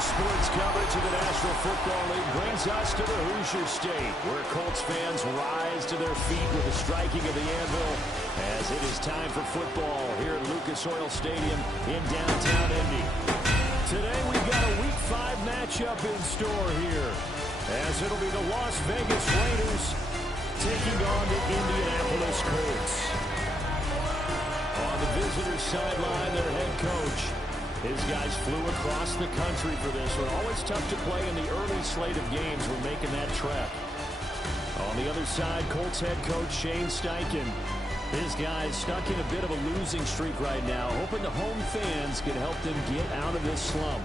Sports coverage of the National Football League brings us to the Hoosier State, where Colts fans rise to their feet with the striking of the anvil as it is time for football here at Lucas Oil Stadium in downtown Indy. Today we've got a Week 5 matchup in store here, as it'll be the Las Vegas Raiders taking on the Indianapolis Colts. On the visitors' sideline, their head coach. His guys flew across the country for this one. Always tough to play in the early slate of games when making that trek. On the other side, Colts head coach Shane Steichen. His guys stuck in a bit of a losing streak right now, hoping the home fans can help them get out of this slump.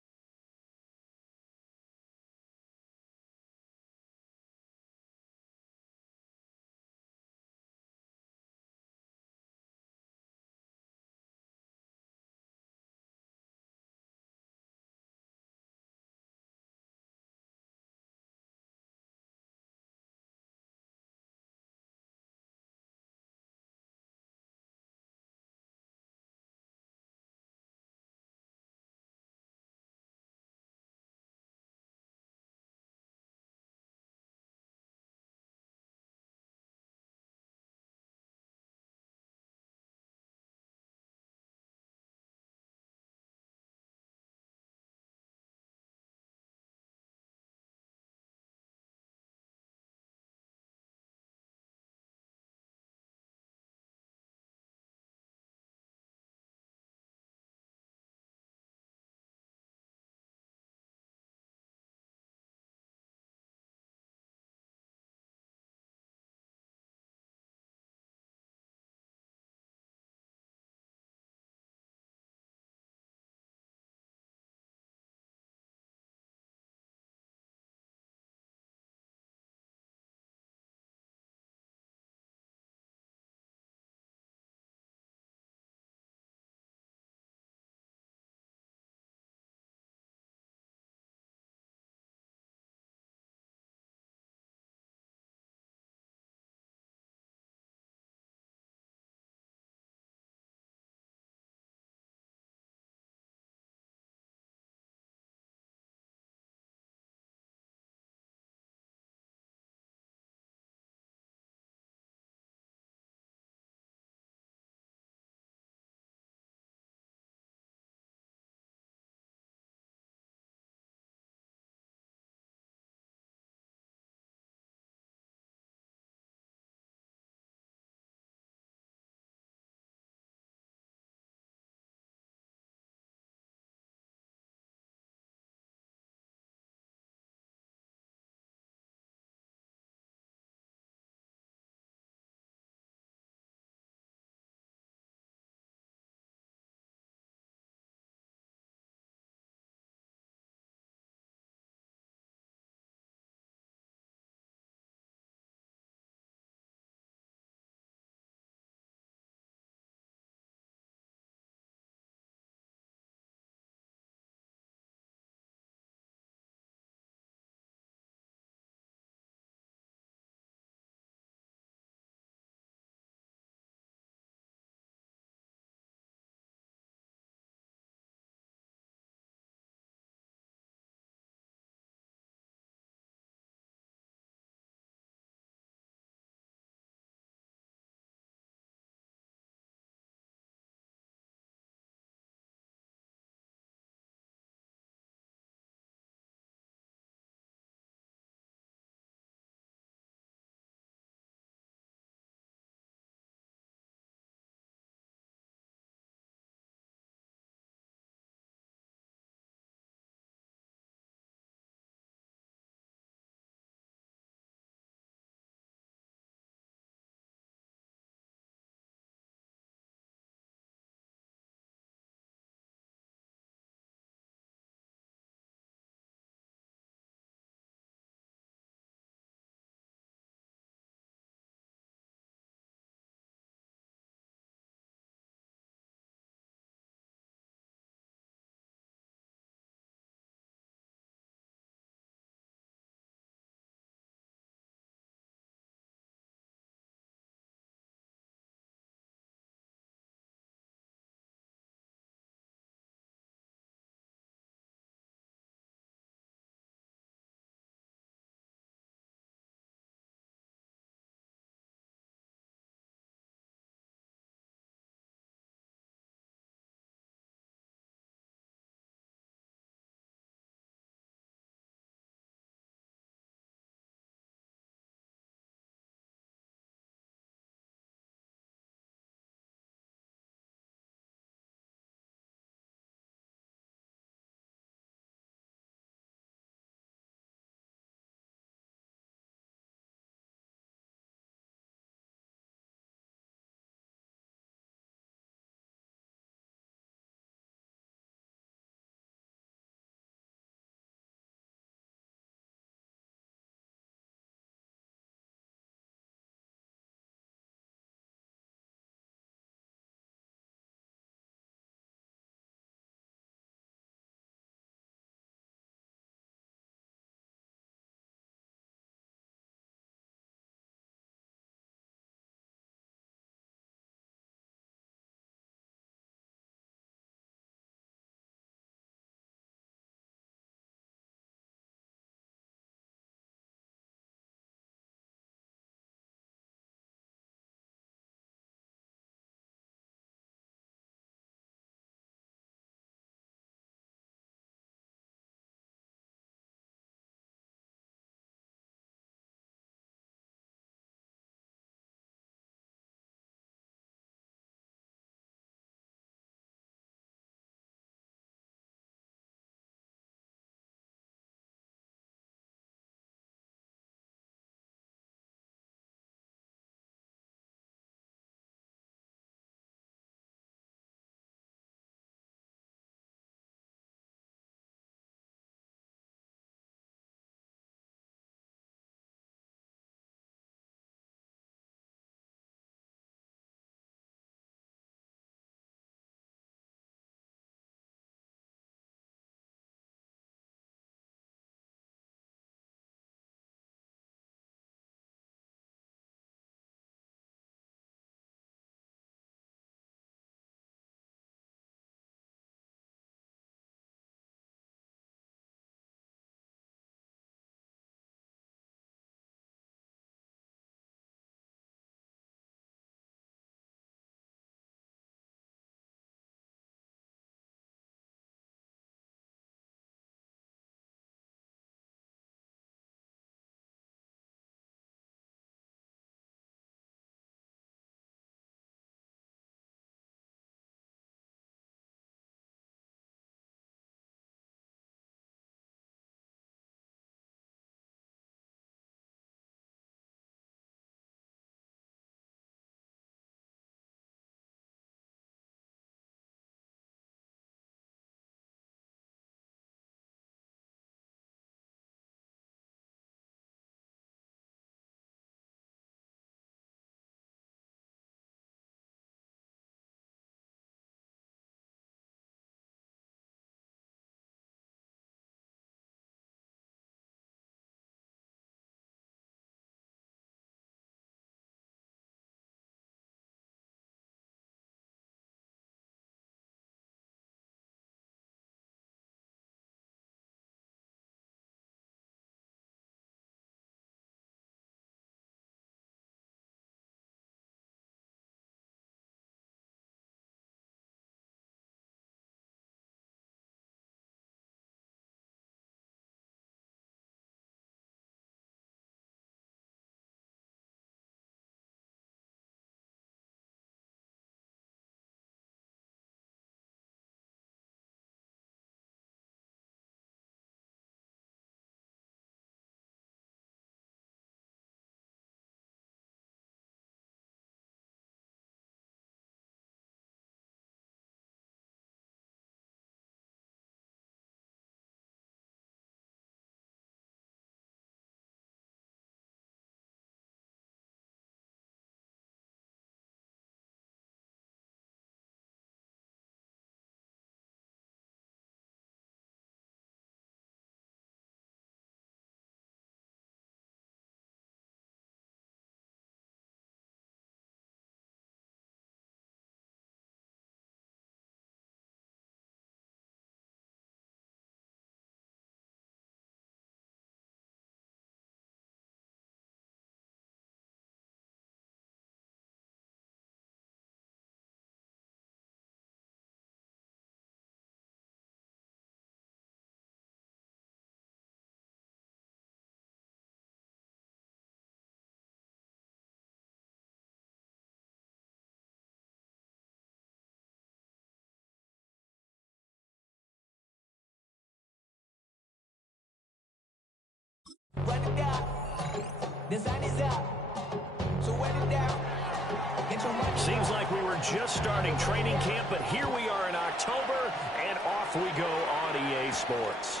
Seems like we were just starting training camp, but here we are in October, and off we go on EA Sports.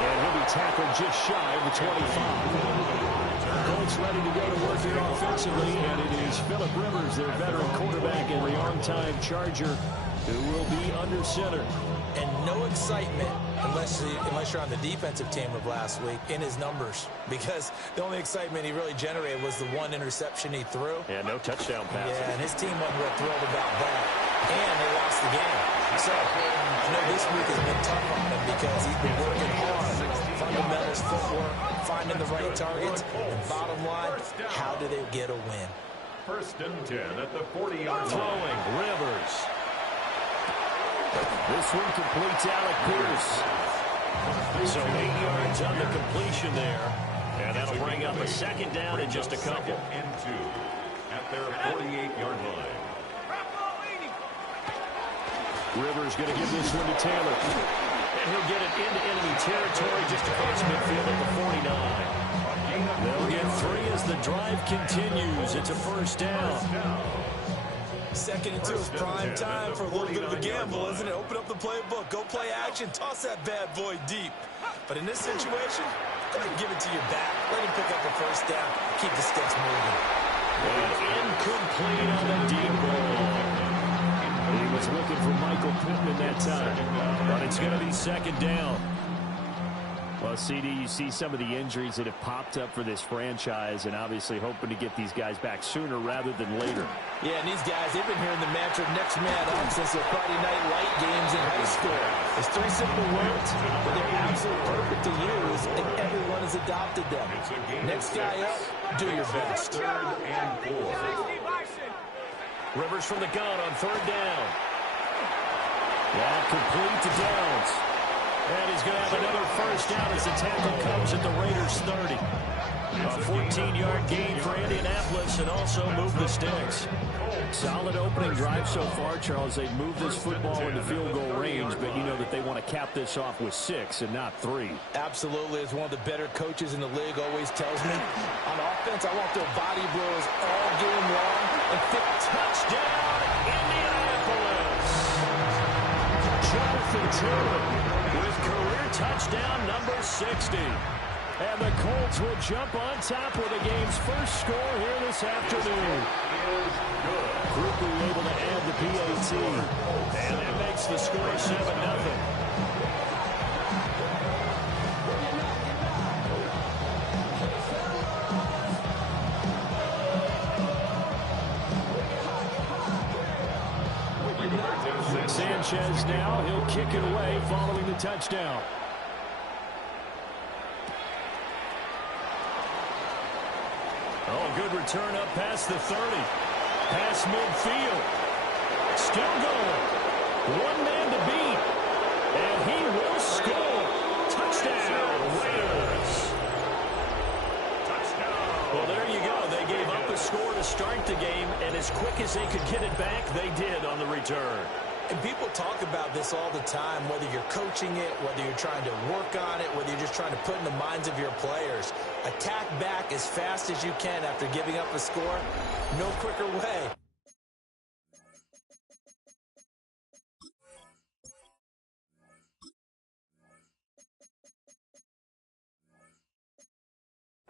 And he'll be tackled just shy of the 25. Colts ready to go to work here offensively, and it is Philip Rivers, their veteran quarterback and longtime Charger, who will be under center. And no excitement unless you're on the defensive team of last week in his numbers, because the only excitement he really generated was the one interception he threw. Yeah, no touchdown pass. Yeah, and his team wasn't real thrilled about that. And they lost the game. So I know this week has been tough on him because he's been working hard. Fundamentals, footwork, finding the right targets. And bottom line, how do they get a win? First and 10 at the 40-yard line. Throwing, Rivers. This one completes Alec Pierce. So 8 yards on the completion there. And that'll bring up a second down in just a couple. And 2 at their 48-yard line. Rivers going to give this one to Taylor. And he'll get it into enemy territory just across midfield at the 49. They'll get 3 as the drive continues. It's a first down. Second and 2 is prime time for a little bit of a gamble, isn't it? Open up the playbook, go play action, toss that bad boy deep. But in this situation, go ahead and give it to your back. Let him pick up the first down. Keep the sticks moving. And incomplete on the deep ball. He was looking for Michael Pittman that time, but it's going to be second down. Well, CD, you see some of the injuries that have popped up for this franchise, and obviously hoping to get these guys back sooner rather than later. Yeah, and these guys, they've been hearing the mantra next man up since their Friday night light games in high school. It's 3 simple words, but they're absolutely perfect to use, and everyone has adopted them. Next guy up, do your best. 3rd and 4. Rivers from the gun on 3rd down. That complete to Downs. And he's going to have another first down as the tackle comes at the Raiders' 30. A 14-yard gain for Indianapolis and also move the sticks. Solid opening drive so far, Charles. They've moved this football into field goal range, but you know that they want to cap this off with 6 and not 3. Absolutely. As one of the better coaches in the league always tells me, on offense, I want their body blows all game long. And touchdown, Indianapolis. Jonathan Taylor with career touchdown number 60. And the Colts will jump on top with the game's first score here this afternoon. Quickly able to add the PAT. And that makes the score 7-0. Sanchez now, he'll kick it away following the touchdown. Oh, good return up past the 30. Past midfield. Still going. One man to beat. And he will score. Touchdown, Raiders. Touchdown. Well, there you go. They gave up a score to start the game, and as quick as they could get it back, they did on the return. And people talk about this all the time, whether you're coaching it, whether you're trying to work on it, whether you're just trying to put in the minds of your players. Attack back as fast as you can after giving up a score. No quicker way.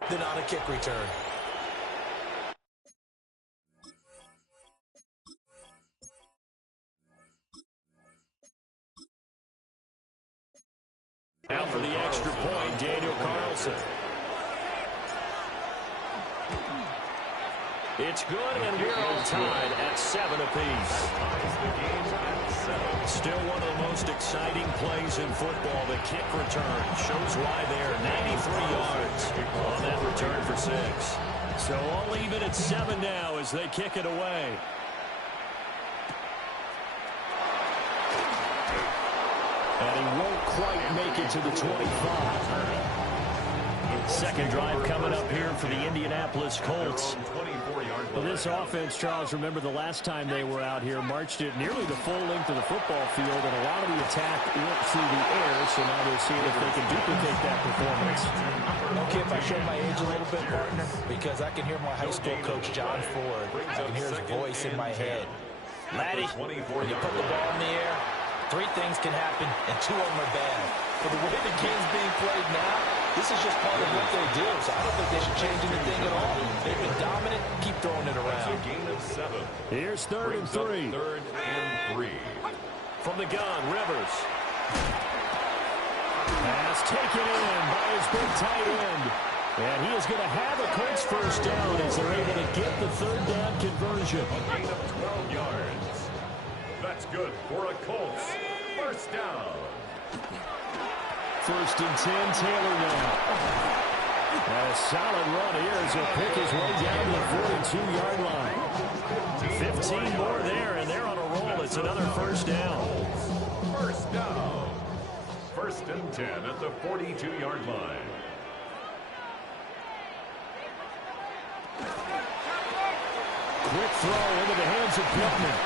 Than on a kick return. Now for the extra point, Daniel Carlson. It's good, and we're all tied at 7 apiece. Still one of the most exciting plays in football, the kick return. Shows why there, 93 yards on that return for 6. So all even at 7 now as they kick it away. And he won't quite make it to the 25. Second drive coming up here for the Indianapolis Colts. 24-yard Well, this offense, Charles, remember the last time they were out here, marched it nearly the full length of the football field, and a lot of the attack went through the air, so now they're seeing if they can duplicate that performance. Okay, if I show my age a little bit, partner, because I can hear my high school coach, John Ford. I can hear his voice in my head. Laddie, when you put the ball in the air, 3 things can happen, and 2 of them are bad. For the way the game's being played now, this is just part of what they do, so I don't think they should change anything at all. They've been dominant. Keep throwing it around. A gain of 7. Here's 3rd and 3. 3rd and 3. From the gun, Rivers. Pass taken in by his big tight end. And he is going to have a Colts first down as they're able to get the 3rd down conversion. A gain of 12 yards. That's good for a Colts first down. 1st and 10, Taylor now. A solid run here as he'll pick his way down to the 42-yard line. 15 more there, and they're on a roll. It's another first down. First down. 1st and 10 at the 42-yard line. Quick throw into the hands of Pittman.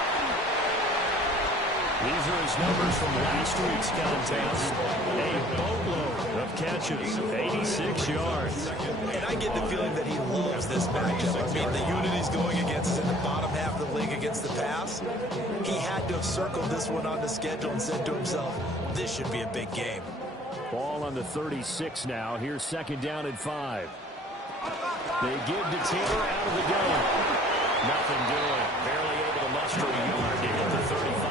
These are his numbers from last week's contest. A boatload of catches, 86 yards. And I get the feeling that he loves this matchup. I mean, the unit he's going against is in the bottom half of the league against the pass. He had to have circled this one on the schedule and said to himself, this should be a big game. Ball on the 36 now. Here's 2nd down and 5. They give to Taylor out of the gun. Nothing doing. Barely able to muster a yard to hit the 35.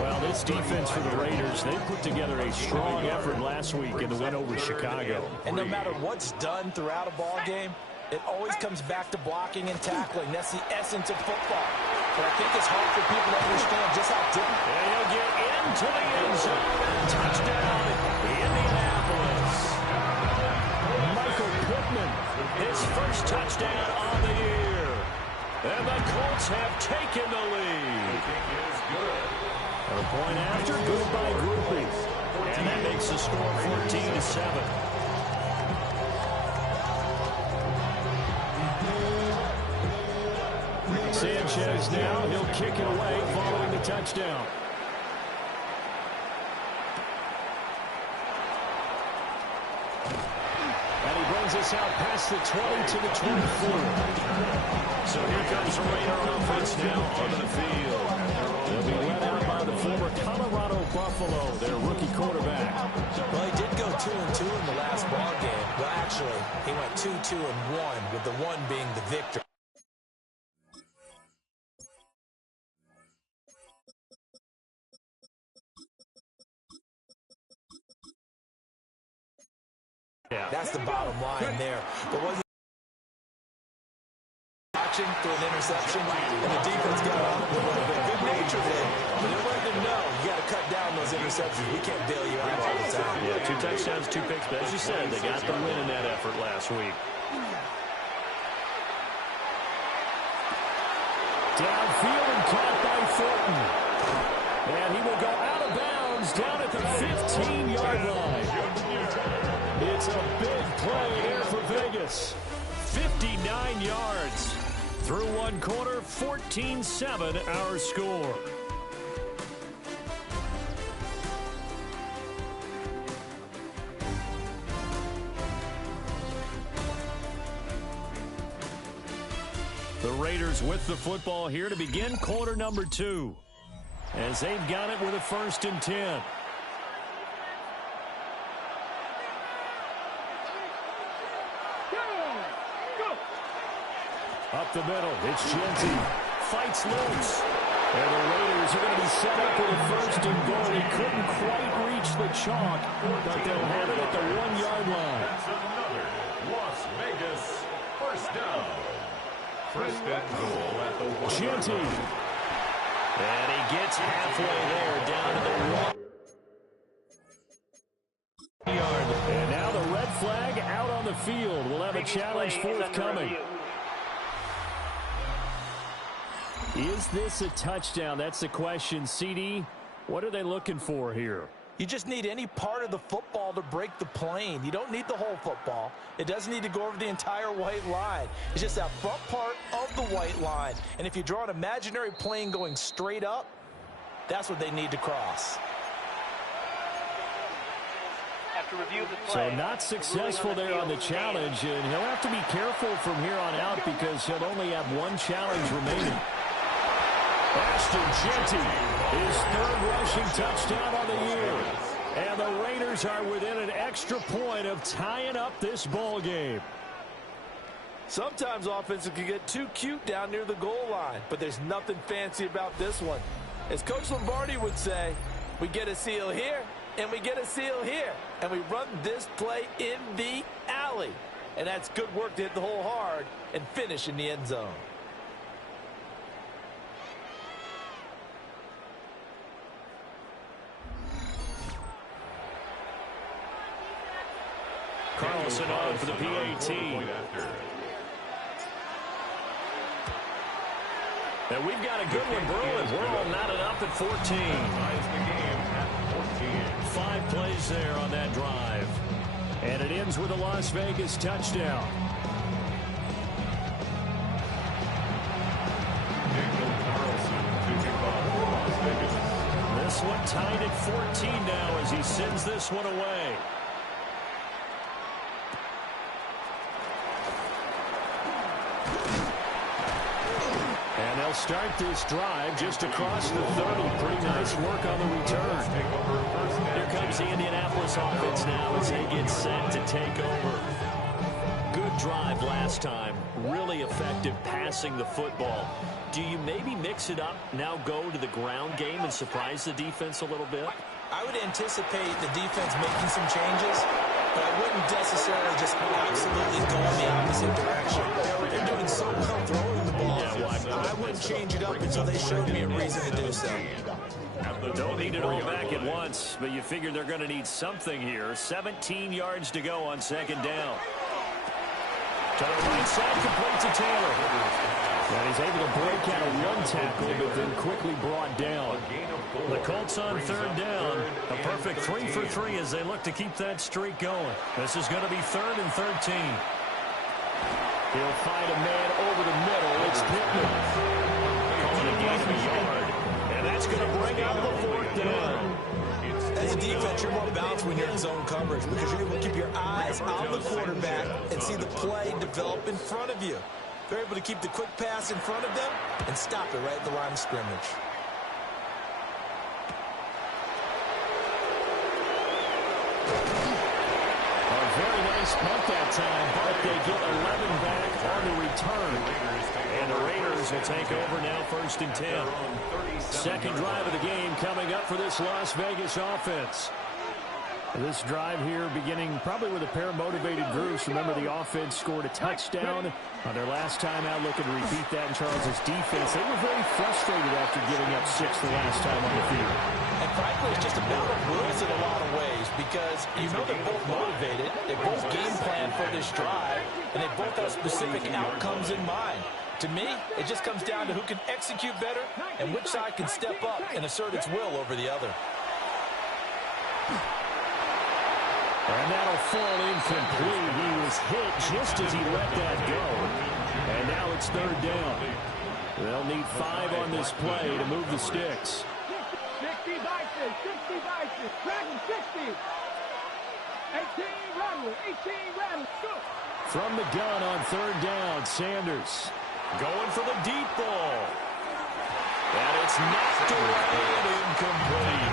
Well, this defense for the Raiders, they put together a strong effort last week in the win over Chicago. And no matter what's done throughout a ball game, it always comes back to blocking and tackling. That's the essence of football. But I think it's hard for people to understand just how different. And he'll get into the end zone. Touchdown, Indianapolis. Michael Pittman, his first touchdown on the year. And the Colts have taken the lead. A point after, good by Grupe. And that makes the score 14-7. Sanchez now, he'll kick it away following the touchdown. And he brings us out past the 20 to the 24. So here comes the Raider offense now onto the field. They'll be led out by the former Colorado Buffalo, their rookie quarterback. Well, he did go 2-2 in the last ball game. Well, actually, he went 2-2-1, with the 1 being the victory. Yeah. That's the bottom line there. But wasn't action through an interception, and the defense got on it with a good nature there. But they let them know you got to cut down those interceptions. We can't bail you out all the time. Yeah, 2 touchdowns, 2 picks. But as you said, they got the win in that effort last week. Downfield and caught by Thornton. And he will go out of bounds down at the 15-yard line. It's a big play here for Vegas. 59 yards. Through 1 quarter, 14-7 our score. The Raiders with the football here to begin quarter number 2. As they've got it with a 1st and 10. Up the middle, it's Genty. Fights loose. And the Raiders are going to be set up with a 1st and goal. He couldn't quite reach the chalk, but they'll have it at the 1-yard line. That's another Las Vegas first down. 1st and goal at the 1-yard Genty. line. And he gets halfway there, down to the 1-yard. And now the red flag out on the field. We'll have a challenge forthcoming. Is this a touchdown? That's the question. CD, what are they looking for here? You just need any part of the football to break the plane. You don't need the whole football. It doesn't need to go over the entire white line. It's just that front part of the white line. And if you draw an imaginary plane going straight up, that's what they need to cross. So not successful there on the challenge, and he'll have to be careful from here on out because he'll only have one challenge remaining. Ashton Jeanty, his third rushing touchdown on the year. And the Raiders are within an extra point of tying up this ball game. Sometimes offenses can get too cute down near the goal line, but there's nothing fancy about this one. As Coach Lombardi would say, we get a seal here, and we get a seal here, and we run this play in the alley. And that's good work to hit the hole hard and finish in the end zone. Carlson on for the PAT. And we've got a good one brewing. We're all knotted up at 14. 5 plays there on that drive. And it ends with a Las Vegas touchdown. This one tied at 14 now as he sends this one away. And they'll start this drive just across the 30. Pretty nice work on the return. Here comes the Indianapolis offense now as they get set to take over. Good drive last time. Really effective passing the football. Do you maybe mix it up, now go to the ground game and surprise the defense a little bit? I would anticipate the defense making some changes, but I wouldn't necessarily just absolutely go in the opposite direction. They're doing so well throwing the ball. I wouldn't change it up until they showed me a reason to do so. Don't need it all back at once, but you figure they're going to need something here. 17 yards to go on second down. To the right side, complete to Taylor. And he's able to break out of one tackle, but then quickly brought down. The Colts on third down. A perfect 3 for 3 as they look to keep that streak going. This is going to be 3rd and 13. He'll find a man over the middle. It's Pittman. Calling a gain of a yard. And that's going to bring out the 4th down. As a defense, you're more balanced when you're in zone coverage because you're able to keep your eyes on the quarterback and see the play develop in front of you. They're able to keep the quick pass in front of them and stop it right at the line of scrimmage. A very nice punt that time, but they get 11 back on the return. And the Raiders will take over now 1st and 10. Second drive of the game coming up for this Las Vegas offense. This drive here beginning probably with a pair of motivated groups. Remember, the offense scored a touchdown on their last time out. Looking to repeat that in Charles' defense. They were very frustrated after giving up 6 the last time on the field. And frankly, it's just a battle of wills in a lot of ways because you know they're both motivated. They both game plan for this drive, and they both have specific outcomes in mind. To me, it just comes down to who can execute better and which side can step up and assert its will over the other. And that'll fall incomplete. He was hit just as he let that go. And now it's 3rd down. They'll need 5 on this play to move the sticks. 60 vices, 60 vices, Dragon 60. 18 rattle, 18 rattle, go. From the gun on 3rd down, Sanders going for the deep ball. And it's knocked away and incomplete.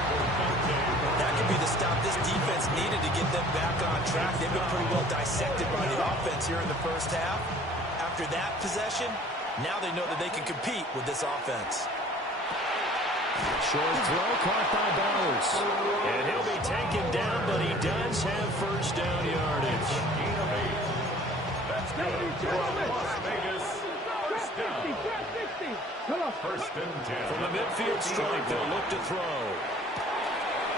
That could be the stop this defense needed to get them back on track. They've been pretty well dissected by the offense here in the first half. After that possession, now they know that they can compete with this offense. Short throw caught by Bowers. And he'll be taken down, but he does have 1st down yardage. That's good for Las Vegas. 1st down. 1st and 10. From the midfield stripe, they'll look to throw.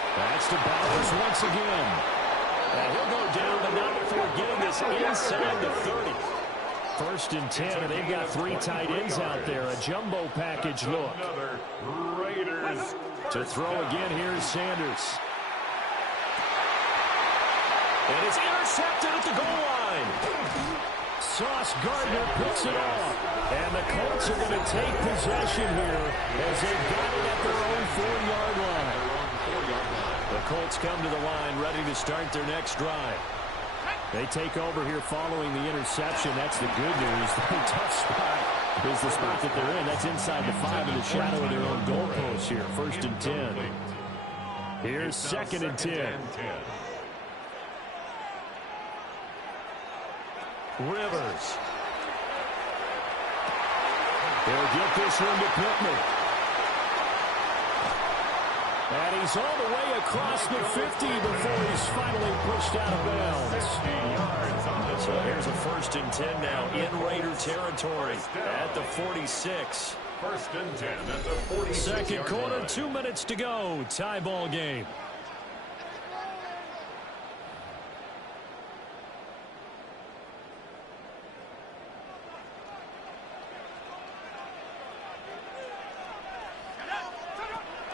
That's to Bowers once again. And he'll go down, but not before getting this inside the 30. 1st and 10, and they've got 3 tight ends out there. A jumbo package look. Another Raiders. To throw again, here's Sanders. And it's intercepted at the goal line. Sauce Gardner picks it off. And the Colts are going to take possession here as they've got it at their own 4-yard line. The Colts come to the line ready to start their next drive. They take over here following the interception. That's the good news. The tough spot is the spot that they're in. That's inside the 5 in the shadow of their own goalpost here. 1st and 10. Here's 2nd and 10. Rivers. They'll get this one to Pittman. And he's all the way across the 50 before he's finally pushed out of bounds. So here's a 1st and 10 now in Raider territory at the 46. 1st and 10 at the 46. 2nd quarter, 2 minutes to go. Tie ball game.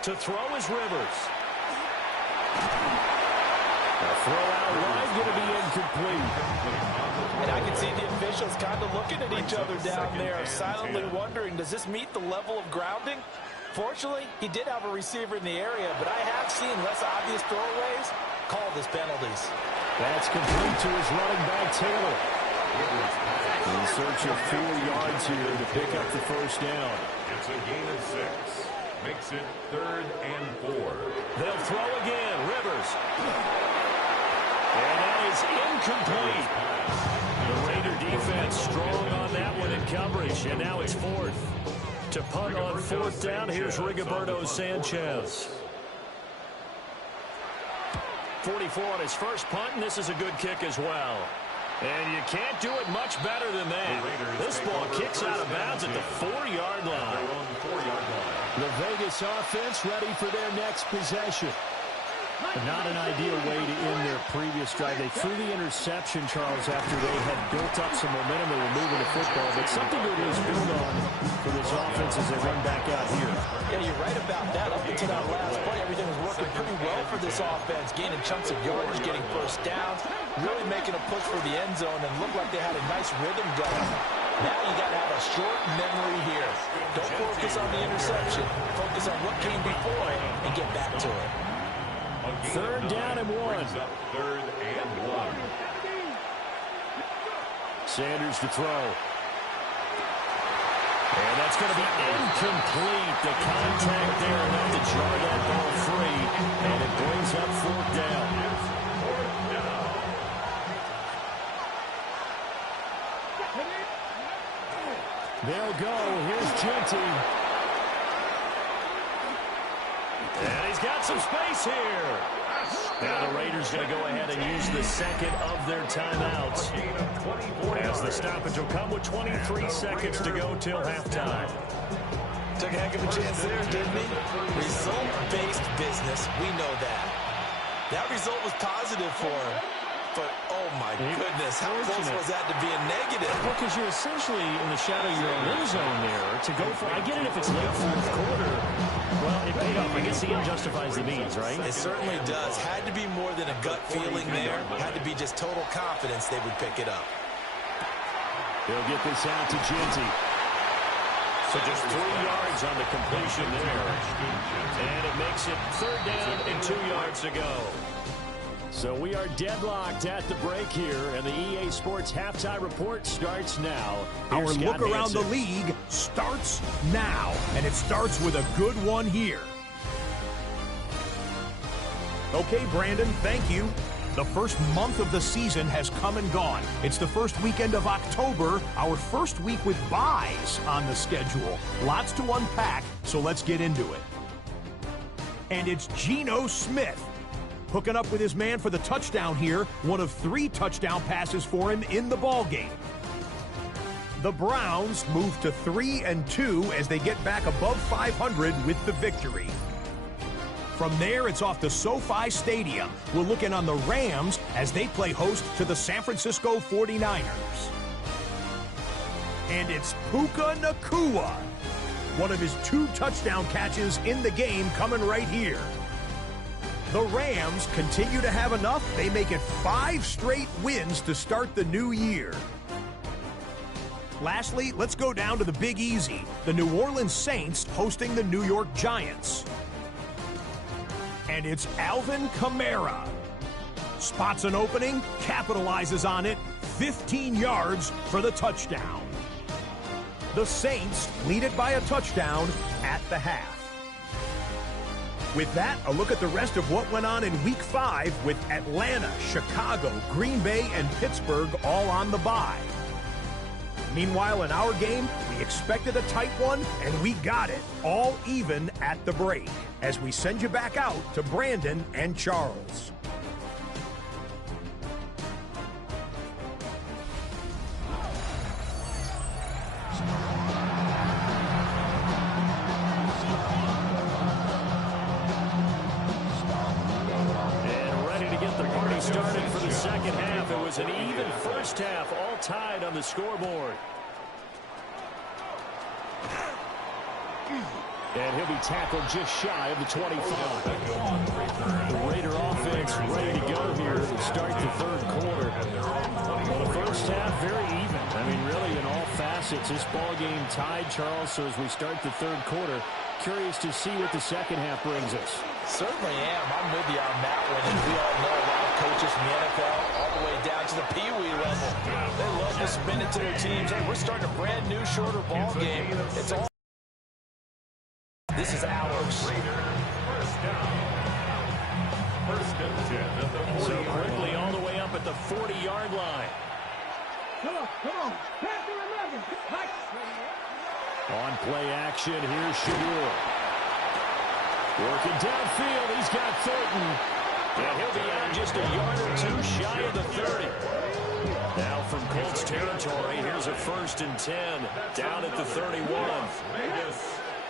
To throw is Rivers. A throw out wide, going to be incomplete. And I can see the officials kind of looking at each other down there, silently wondering, does this meet the level of grounding? Fortunately, he did have a receiver in the area, but I have seen less obvious throwaways call this penalties. That's complete to his running back, Taylor. In search of 4 yards here to pick up the 1st down. It's a gain of 6. Makes it 3rd and 4. They'll throw again. Rivers. And that is incomplete. The Raider defense strong on that one in coverage. And now it's 4th. To punt on 4th down, here's Rigoberto Sanchez. 44 on his first punt, and this is a good kick as well. And you can't do it much better than that. This ball kicks out of bounds at the 4-yard line. The Vegas offense ready for their next possession. Not an ideal way to end their previous drive. They threw the interception, Charles, after they had built up some momentum. They were moving the football, but something to at least build on for this offense as they run back out here. Yeah, you're right about that. Up until that last play, everything was working pretty well for this offense, gaining chunks of yardage, getting 1st downs, really making a push for the end zone, and looked like they had a nice rhythm going. Now you got to have a short memory here. Don't focus on the interception. Focus on what came before it and get back to it. 3rd down and 1. 3rd and 1. Sanders to throw. And that's going to be incomplete. The contact there enough to jar that ball free. And it brings up 4th down. They'll go. Here's Genty. And he's got some space here. Now the Raiders going to go ahead and use the 2nd of their timeouts, as the stoppage will come with 23 seconds to go till halftime. Took a heck of a chance there, didn't he? Result-based business, we know that. That result was positive for him. But, oh my goodness, how close was that to being negative? Well, because you're essentially in the shadow of your own end zone there to go for. I get it if it's late 4th quarter. Well, it paid off. I guess the end justifies the means, right? It certainly does. Had to be more than a gut feeling there. Had to be just total confidence they would pick it up. They'll get this out to Genty. So just 3 yards on the completion there. And it makes it 3rd down and 2 yards to go. So we are deadlocked at the break here, and the EA Sports Halftime Report starts now. Our look around the league starts now, and it starts with a good one here. Okay, Brandon, thank you. The first month of the season has come and gone. It's the first weekend of October, our first week with byes on the schedule. Lots to unpack, so let's get into it. And it's Geno Smith hooking up with his man for the touchdown here, one of 3 touchdown passes for him in the ballgame. The Browns move to 3-2 as they get back above 500 with the victory. From there, it's off to SoFi Stadium. We're looking on the Rams as they play host to the San Francisco 49ers. And it's Puka Nacua, one of his 2 touchdown catches in the game coming right here. The Rams continue to have enough. They make it 5 straight wins to start the new year. Lastly, let's go down to the Big Easy. The New Orleans Saints hosting the New York Giants. And it's Alvin Kamara. Spots an opening, capitalizes on it, 15 yards for the touchdown. The Saints lead it by a touchdown at the half. With that, a look at the rest of what went on in Week 5 with Atlanta, Chicago, Green Bay, and Pittsburgh all on the bye. Meanwhile, in our game, we expected a tight one, and we got it, all even at the break, as we send you back out to Brandon and Charles. Started for the second half. It was an even first half, all tied on the scoreboard. And he'll be tackled just shy of the 25. The Raider offense ready to go here to start the third quarter. Well, the first half, very even. I mean, really, in all facets, this ball game tied, Charles. So as we start the third quarter, curious to see what the second half brings us. Certainly am. I'm with you on that one. And we all know a lot of coaches from the NFL all the way down to the Pee-wee level. They love to spin it to their teams. Hey, we're starting a brand new, shorter ball game. It's all. This is ours. So quickly all the way up at the 40-yard line. Come on. Pass to 11. On play action, here's Shadur. Working downfield, he's got Thornton. And he'll be out just a yard or two shy of the 30. Now from Colts territory, here's a 1st and 10. Down at the 31.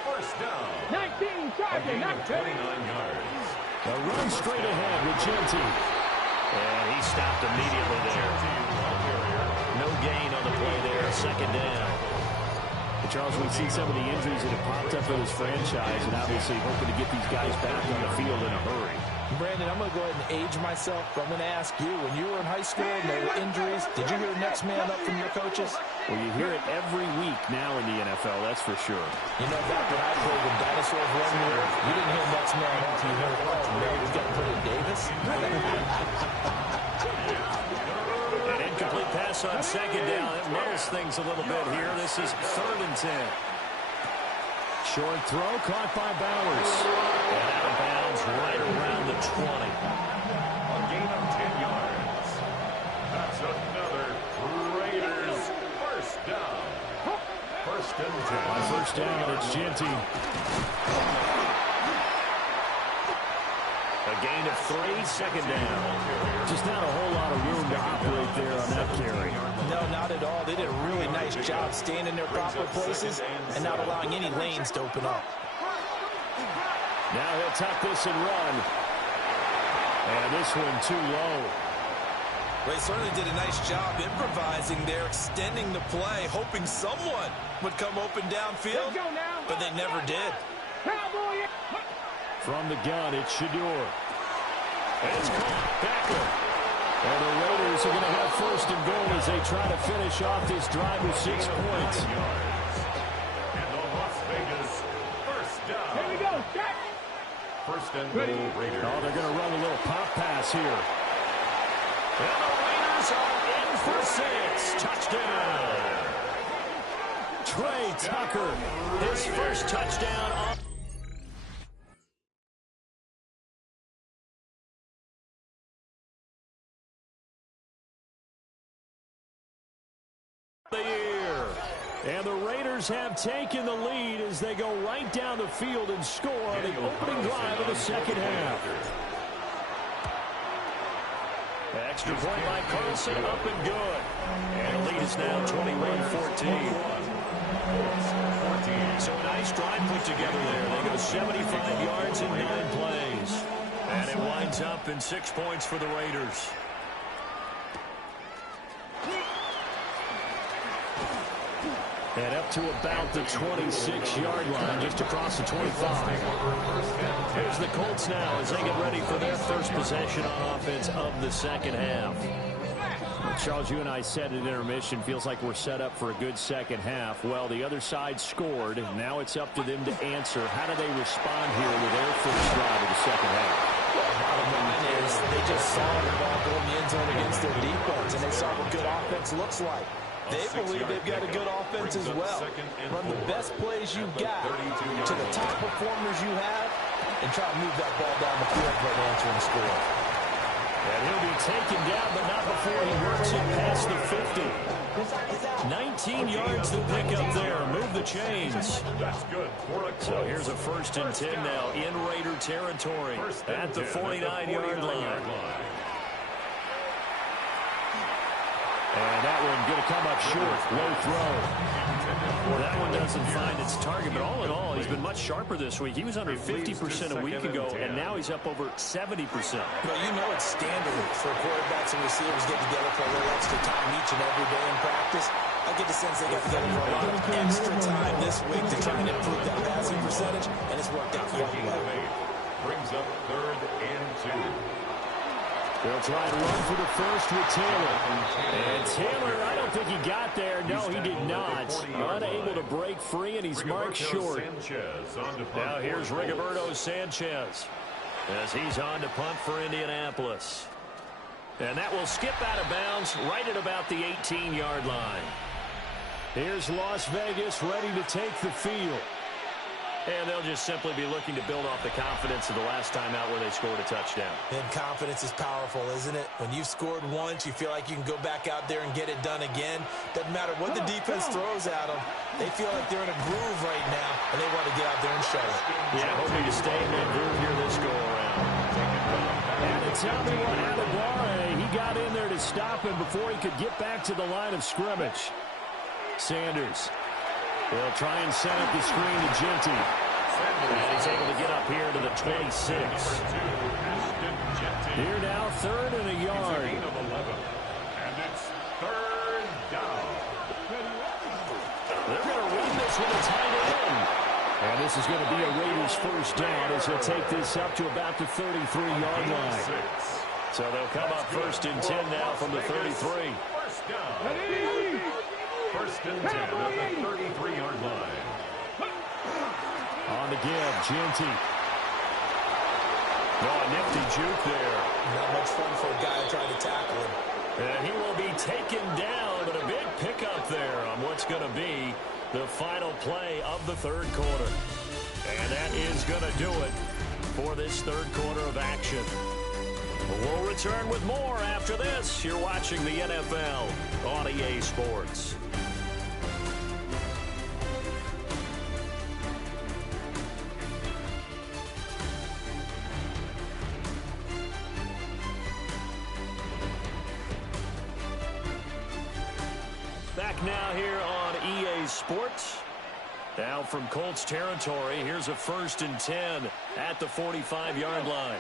First down. 19, Sergeant. 29 yards. A run straight ahead with Genty. And he stopped immediately there. No gain on the play there, second down. But Charles, we've seen some of the injuries that have popped up for this franchise, and obviously hoping to get these guys back on the field in a hurry. Brandon, I'm going to go ahead and age myself, but I'm going to ask you, when you were in high school and there were injuries, did you hear next man up from your coaches? Well, you hear it every week now in the NFL, that's for sure. You know, back when I played with dinosaurs running the earth, you didn't hear next man up. You heard, oh, man, we've got to put in Davis. An incomplete pass on second down. It muddles things a little bit here. This is 3rd and 10. Short throw caught by Bowers. And out of bounds right around the 20. A gain of 10 yards. That's another Raiders first down. 1st and 10. On first down, it's Genty. A gain of 3, second down. Just not a whole lot of room to operate there on that carry. No, not at all. They did a really nice job staying in their proper places and not allowing any lanes to open up. Now he'll tuck this and run. And this one too low. They certainly did a nice job improvising there, extending the play, hoping someone would come open downfield, but they never did. From the gun, it's Shadur. And it's caught. Backer. And the Raiders are going to have 1st and goal as they try to finish off this drive with 6 points. And the Las Vegas first down. Here we go, check. 1st and goal, Raiders. Oh, they're going to run a little pop pass here. And the Raiders are in for 6. Touchdown. Trey Tucker, his first touchdown on the year. And the Raiders have taken the lead as they go right down the field and score on the opening drive of the second half. Extra point by Carlson, up and good. And the lead is now 21-14. So a nice drive put together there. They go 75 yards in 9 plays. And it winds up in 6 points for the Raiders. And up to about the 26-yard line, just across the 25. Here's the Colts now as they get ready for their first possession on offense of the second half. Charles, you and I said at intermission, feels like we're set up for a good second half. Well, the other side scored. Now it's up to them to answer. How do they respond here with their first drive of the second half? Bottom line is they just saw the ball go in the end zone against their defense, and they saw what good offense looks like. They believe they've got a good offense as well. Run the best plays you've got to the top performers you have and try to move that ball down the field for an answering score. And he'll be taken down, but not before he works it past the 50. 19 yards to pick up there. Move the chains. That's good. So here's a 1st and 10 now in Raider territory at the 49-yard line. And that one going to come up short. Low throw. Well, that one doesn't find its target, but all in all, he's been much sharper this week. He was under 50% a week ago, and now he's up over 70%. Well, you know it's standard for quarterbacks and receivers get together for a little extra time each and every day in practice. I get the sense they got together for a lot of extra time this week to try and improve that passing percentage, and it's worked out quite well. Brings up 3rd and 2. They'll try and run for the first with Taylor. And Taylor, I don't think he got there. No, he did not. Unable to break free, and he's marked short. Now here's Rigoberto Sanchez as he's on to punt for Indianapolis. And that will skip out of bounds right at about the 18-yard line. Here's Las Vegas ready to take the field. And they'll just simply be looking to build off the confidence of the last time out where they scored a touchdown. And confidence is powerful, isn't it? When you've scored once, you feel like you can go back out there and get it done again. Doesn't matter what the defense throws at them. They feel like they're in a groove right now, and they want to get out there and show it. Yeah, hoping to stay in that groove here this go-around. And tell me what Adebawore, he got in there to stop him before he could get back to the line of scrimmage. Sanders. They'll try and set up the screen to Genty. And he's able to get up here to the 26. Here now, 3rd and a yard. And it's 3rd down. They're going to run this with a tight end. And this is going to be a Raiders first down as they'll take this up to about the 33-yard line. So they'll come up 1st and 10 now from the 33. First down. 1st and 10 at the 33-yard line. On the give, Genty. Oh, a nifty juke there. Not much fun for a guy trying to tackle him. And he will be taken down, but a big pickup there on what's going to be the final play of the 3rd quarter. And that is going to do it for this 3rd quarter of action. We'll return with more after this. You're watching the NFL on EA Sports. Back now here on EA Sports. Now from Colts territory, here's a 1st and 10 at the 45-yard line.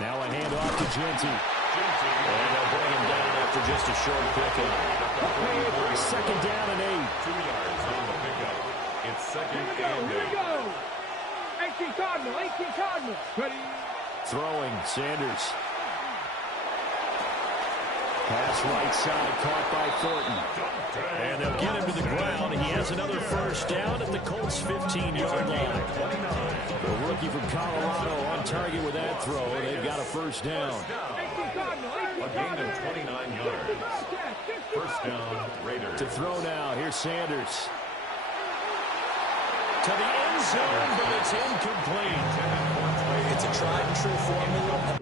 Now a handoff to Genty. And they'll bring him down after just a short pickup. 2nd down and 8. 2 yards on the pickup. It's 2nd and 8. Here we go. 18 Cardinal, 18 Cardinal. Ready. Throwing, Sanders. Pass right side, caught by Thornton. And they'll get him to the ground. He has another first down at the Colts' 15-yard line. The rookie from Colorado on target with that throw. They've got a first down. A gain of 29 yards. First down, Raiders. To throw now, here's Sanders. To the end zone, but it's incomplete. It's a tried and true formula.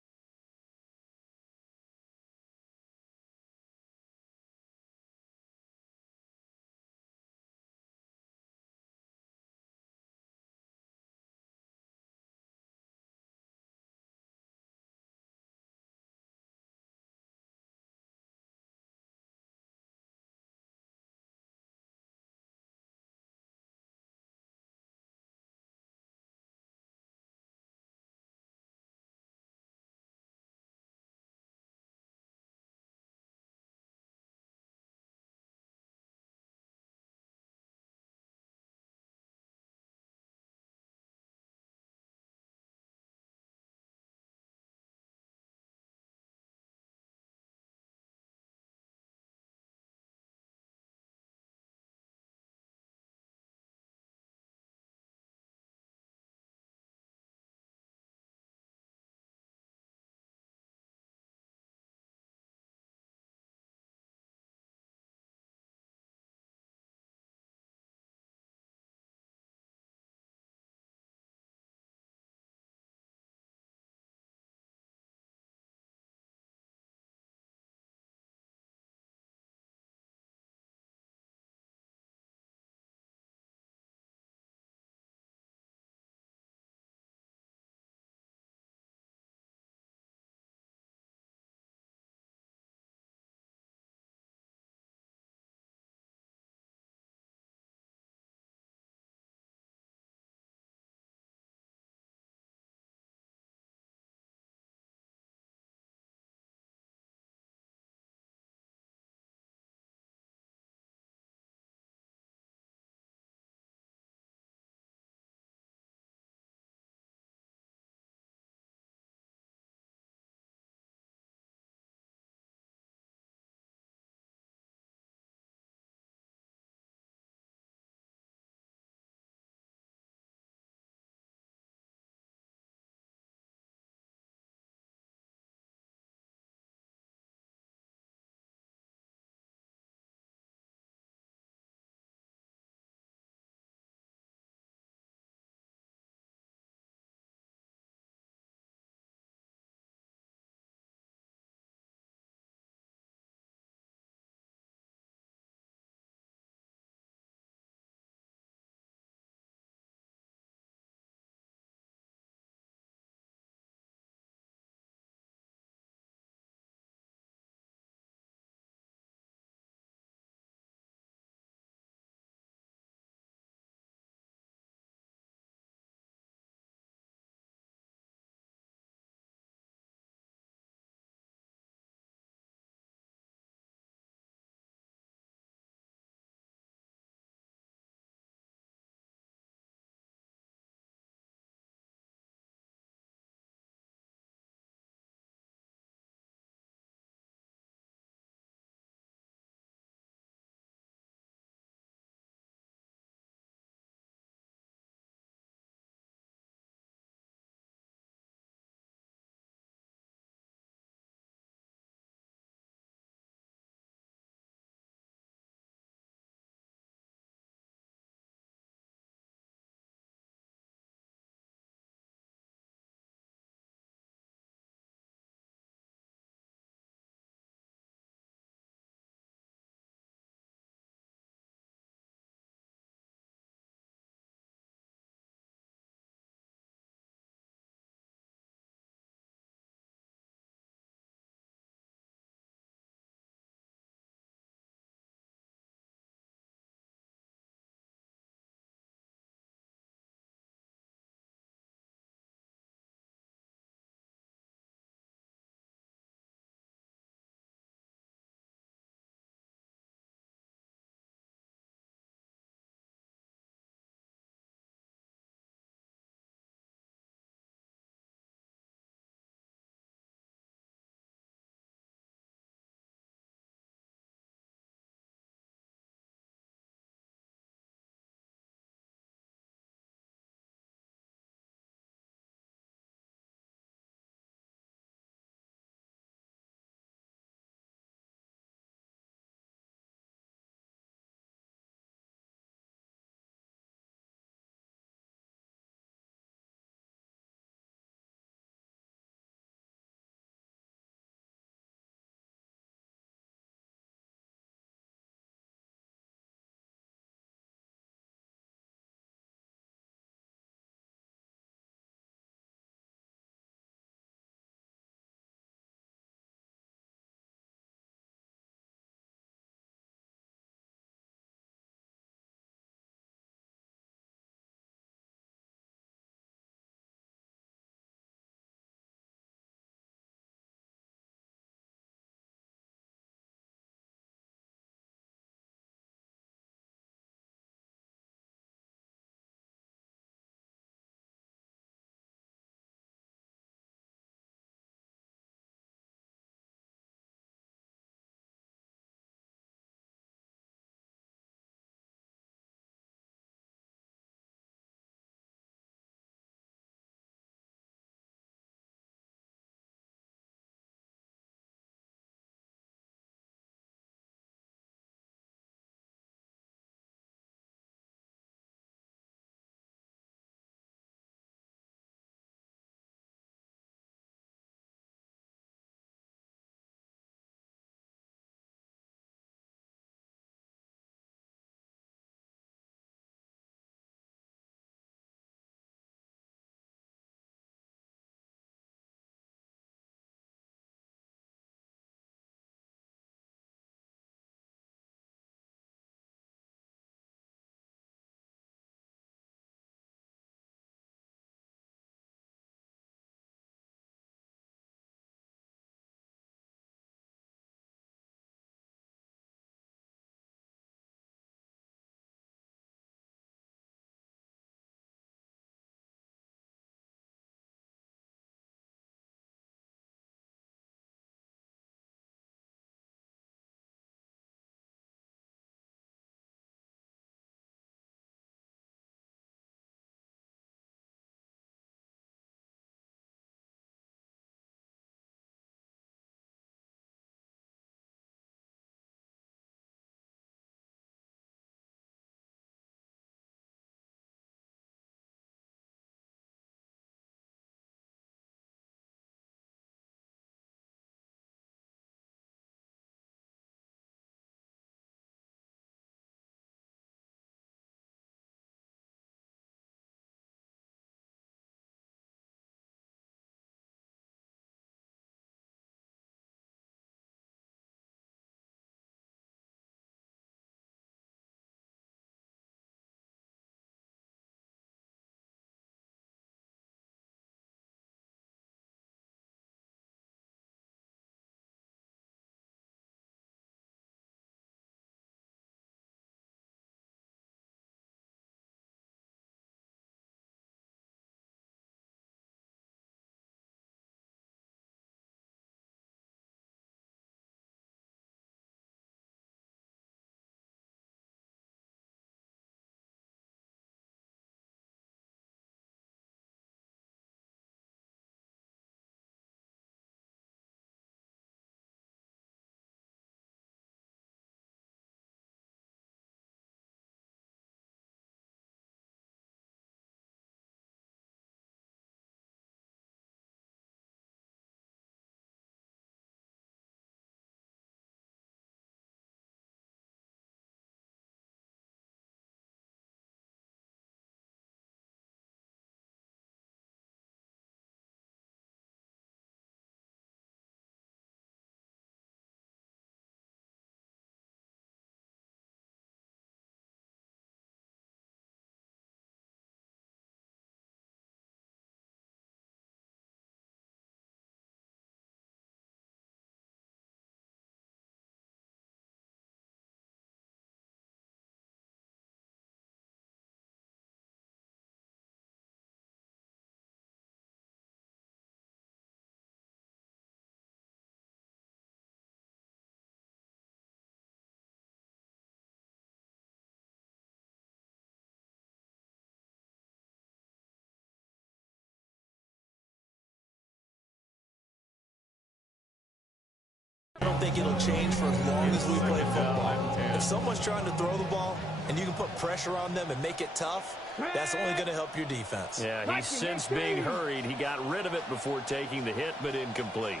think it'll change for as long as we play football. If someone's trying to throw the ball and you can put pressure on them and make it tough, that's only going to help your defense. Yeah, he's since being hurried. He got rid of it before taking the hit, but incomplete.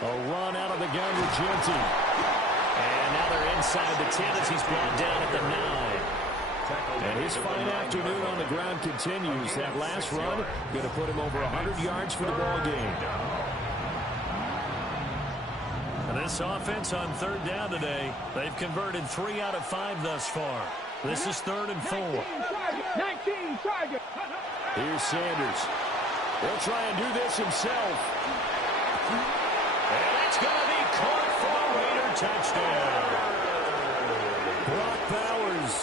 A run out of the gun with Genty. And now they're inside the 10 as he's brought down at the 9. And his fine afternoon on the ground continues. That last run going to put him over 100 yards for the ball game. And this offense on third down today, they've converted 3 out of 5 thus far. This is 3rd and 4. 19 target. Here's Sanders. He'll try and do this himself. And it's going to be caught for a Raider touchdown. Brock Bowers,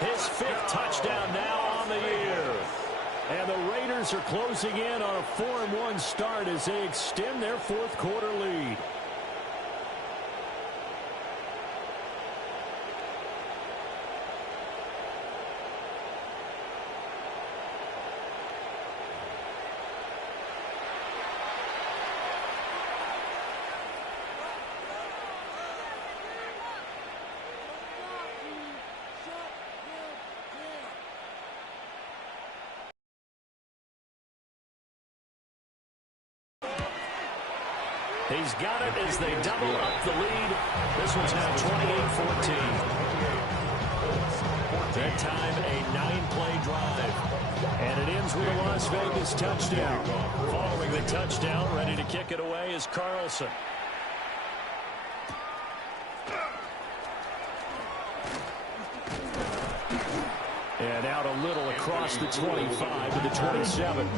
his 5th touchdown now on the year. And the Raiders are closing in on a 4-1 start as they extend their 4th quarter lead. He's got it as they double up the lead. This one's now 28-14. That time, a 9-play drive. And it ends with a Las Vegas touchdown. Following the touchdown, ready to kick it away is Carlson. And out a little across the 25 to the 27.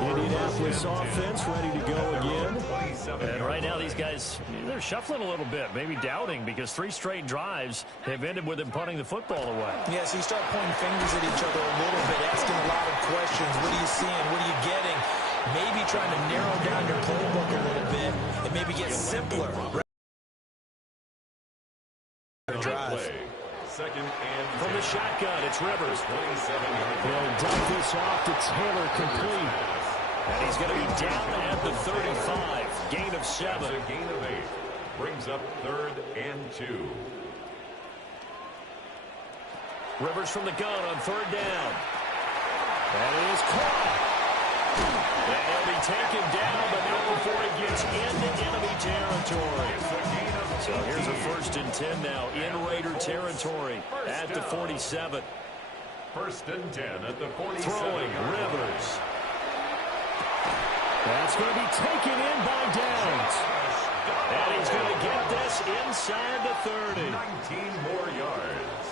Indianapolis offense ready to go again. And right now these guys, they're shuffling a little bit, maybe doubting, because 3 straight drives have ended with them punting the football away. Yeah, so you start pointing fingers at each other a little bit, asking a lot of questions. What are you seeing? What are you getting? Maybe trying to narrow down your playbook a little bit and maybe get simpler. Drive. From the shotgun, it's Rivers. He'll dump this off to Taylor, complete. And he's going to be down at the 35. Gain of 7. That's a gain of 8. Brings up 3rd and 2. Rivers from the gun on 3rd down. That is caught. And he'll be taken down, but not before he gets into enemy territory. So here's a 1st and 10 now in Raider territory at the 47. 1st and 10 at the 47. Throwing Rivers. That's going to be taken in by Downs. And he's going to get this inside the 30. 19 more yards.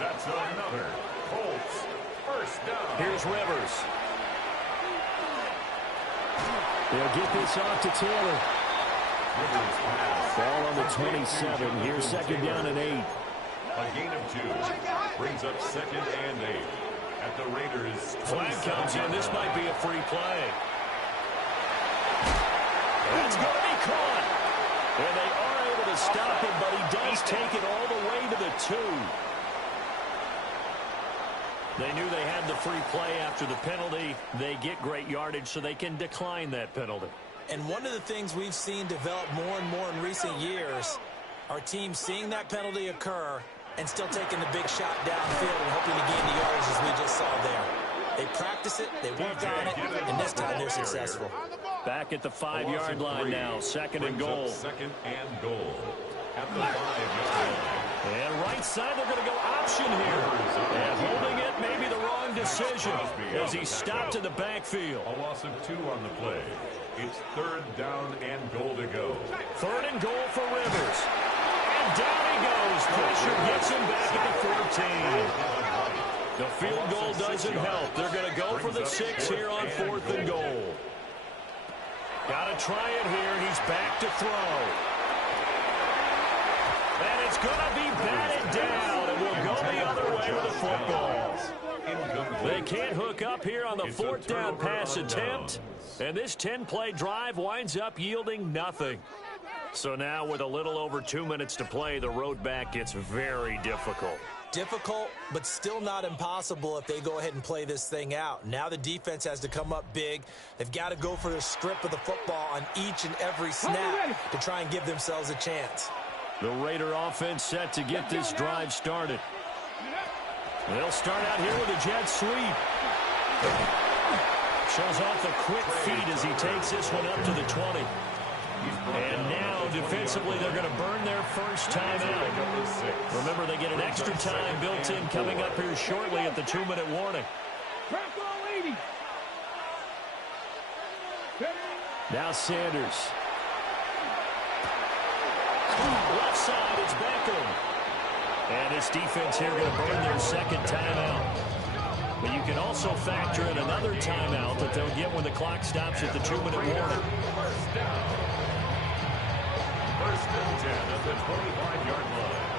That's another Colts 1st down. Here's Rivers. They'll get this off to Taylor. Ball on the 27. Here's 2nd down and 8. A gain of 2. Brings up 2nd and 8. At the Raiders. Flag comes in. This might be a free play. That's going to be caught. And they are able to stop him, but he does take it all the way to the 2. They knew they had the free play after the penalty. They get great yardage, so they can decline that penalty. And one of the things we've seen develop more and more in recent years, our team seeing that penalty occur and still taking the big shot downfield and hoping to gain the yards as we just saw there. They practice it, they work on it, and this time they're successful. Back at the 5-yard line now, 2nd and goal. 2nd and goal. At the 5-yard line. And right side, they're going to go option here. And holding it, maybe the wrong decision as he stopped in the backfield. A loss of 2 on the play. It's 3rd down and goal to go. 3rd and goal for Rivers. And down he goes. Pressure gets him back at the 14. The field goal doesn't help. They're going to go for the 6 here on 4th and goal. Got to try it here. He's back to throw. And it's going to be batted down, and we'll go the other way with the football. They can't hook up here on the 4th down pass attempt, and this 10-play drive winds up yielding nothing. So now with a little over 2 minutes to play, the road back gets very difficult. Difficult, but still not impossible if they go ahead and play this thing out. Now the defense has to come up big. They've got to go for the strip of the football on each and every snap to try and give themselves a chance. The Raider offense set to get this drive started. They'll start out here with a jet sweep. Shows off a quick feed as he takes this one up to the 20. And now, defensively, they're going to burn their first time out. Remember, they get an extra time built in coming up here shortly at the 2-minute warning. Now Sanders. Left side, it's Beckham. And this defense here going to burn their second timeout. But you can also factor in another timeout that they'll get when the clock stops at the 2-minute warning. First and 10 at the 25-yard line.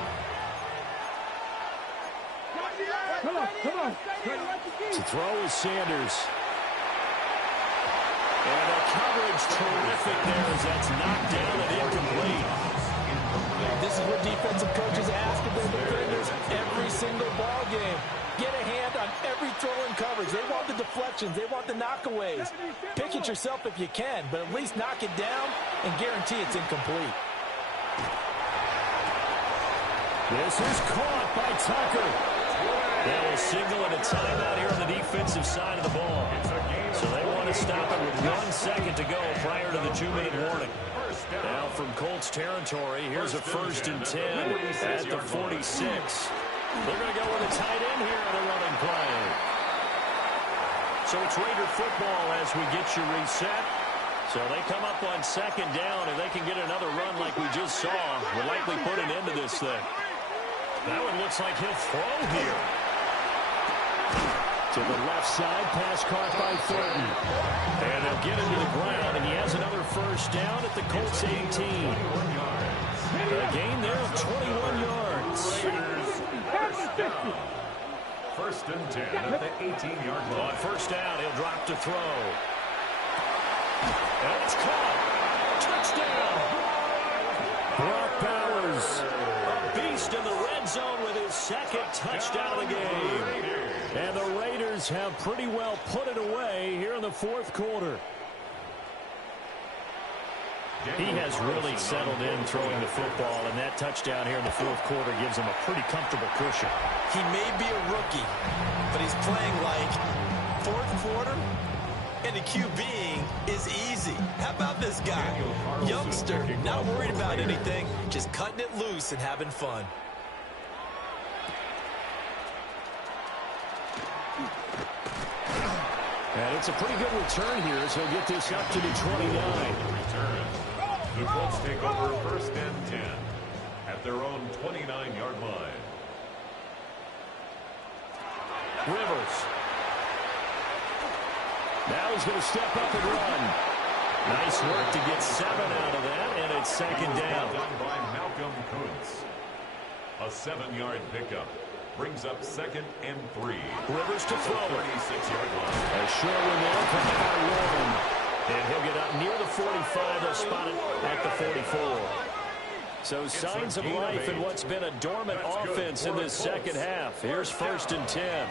Come on. To throw is Sanders. And the coverage terrific there as that's knocked down and incomplete. This is what defensive coaches ask of their defenders every single ball game. Get a hand on every throw in coverage. They want the deflections. They want the knockaways. Pick it yourself if you can, but at least knock it down and guarantee it's incomplete. This is caught by Tucker. That will signal a timeout here on the defensive side of the ball. So they want to stop it with 1 second to go prior to the 2-minute warning. Now from Colts territory, here's a 1st and 10 at the 46. They're going to go with a tight end here on the running play. So it's Raider football as we get you reset. So they come up on 2nd down, and they can get another run like we just saw. Will likely put an end to this thing. That one looks like he'll throw here. To the left side, pass caught by Thornton. And they'll get him to the ground, and he has another 1st down at the Colts 18. A gain there of 21 yards. First and 10 at the 18-yard line. On 1st down, he'll drop to throw. And it's caught. Touchdown. Brock Bowers, a beast in the red zone with his 2nd touchdown of the game. And the Raiders have pretty well put it away here in the 4th quarter. He has really settled in throwing the football, and that touchdown here in the 4th quarter gives him a pretty comfortable cushion. He may be a rookie, but he's playing like 4th quarter, and the QBing is easy. How about this guy? Youngster, not worried about anything, just cutting it loose and having fun. And it's a pretty good return here as he'll get this up to the 29. The Colts take over 1st and 10 at their own 29-yard line. Rivers. Now he's going to step up and run. Nice work to get 7 out of that, and it's 2nd down. Done by Malcolm Kuntz. A 7-yard pickup brings up 2nd and 3. Rivers to throw. 36-yard line. A short one there coming by Warren. And he'll get up near the 45. They'll spot it at the 44. So signs of life in what's been a dormant offense in this 2nd half. Here's 1st and 10.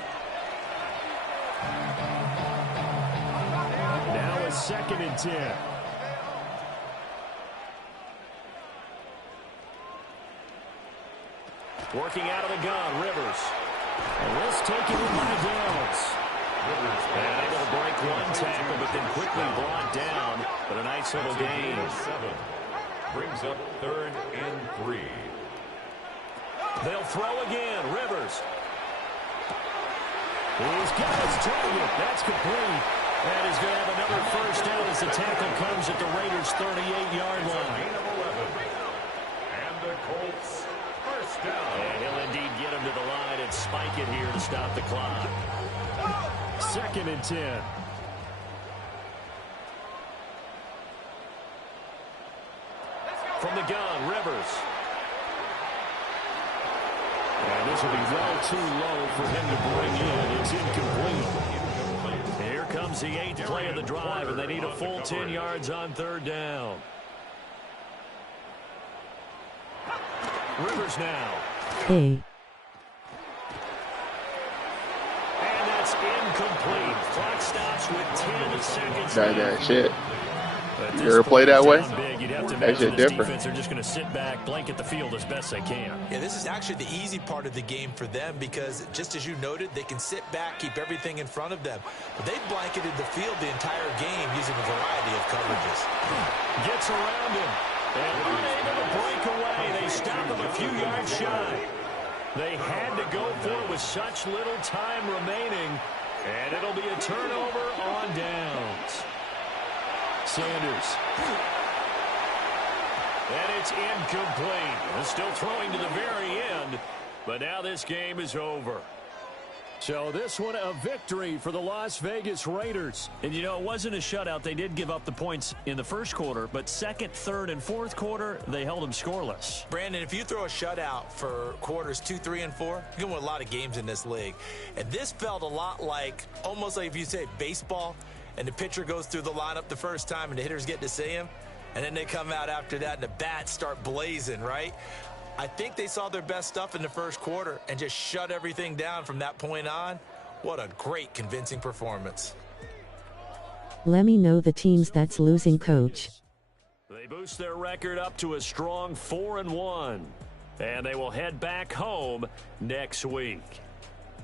Now a 2nd and 10. Working out of the gun, Rivers. And let's take it in by Downs. And able to break 1 tackle, but then quickly brought down. But a nice little gain. 7 brings up 3rd and 3. They'll throw again. Rivers. He's got his target. That's complete. And he's going to have another 1st down as the tackle comes at the Raiders' 38-yard line. Gain of 11. And the Colts 1st down. And he'll indeed get him to the line and spike it here to stop the clock. 2nd and 10. From the gun, Rivers. And this will be well too low for him to bring in. It's incomplete. Here comes the 8th play of the drive, and they need a full 10 yards on 3rd down. Rivers now. It's incomplete. Clock stops with 10 seconds That left. shit. At You this ever play point, that it's way? down big. You'd have to That imagine shit this different. defense are just going to sit back, blanket the field as best they can. Yeah, this is actually the easy part of the game for them because, just as you noted, they can sit back, keep everything in front of them. But they've blanketed the field the entire game using a variety of coverages. Gets around him. And unable to break away. They stop him a few yards shy. They had to go for it with such little time remaining. And it'll be a turnover on downs. Sanders. And it's incomplete. And still throwing to the very end. But now this game is over. So this one a victory for the Las Vegas Raiders. And, you know, it wasn't a shutout. They did give up the points in the first quarter. But second, third, and fourth quarter, they held them scoreless. Brandon, if you throw a shutout for quarters 2, 3, and 4, you can win a lot of games in this league. And this felt a lot like, almost like if you say baseball, and the pitcher goes through the lineup the first time and the hitters get to see him, and then they come out after that and the bats start blazing, right? I think they saw their best stuff in the first quarter and just shut everything down from that point on. What a great, convincing performance. Let me know the teams that's losing, coach. They boost their record up to a strong 4-1. And they will head back home next week.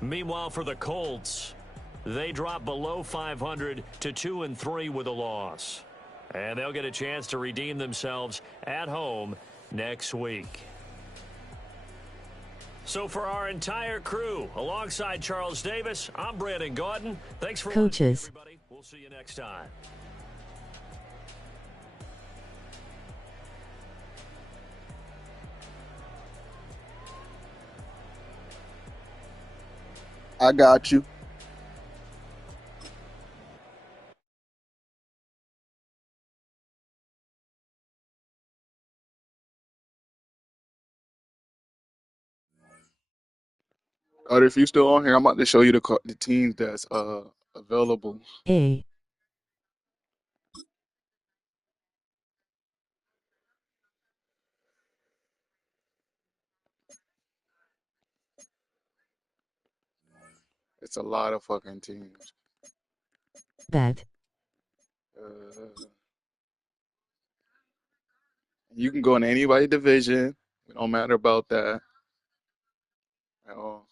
Meanwhile, for the Colts, they drop below 500 to 2-3 with a loss. And they'll get a chance to redeem themselves at home next week. So for our entire crew, alongside Charles Davis, I'm Brandon Gaudin. Thanks for Coaches. watching, everybody. We'll see you next time. I got you. Carter, if you still on here, I'm about to show you the teams that's available. A. It's a lot of fucking teams. Bet. You can go in anybody's division. It don't matter about that at all.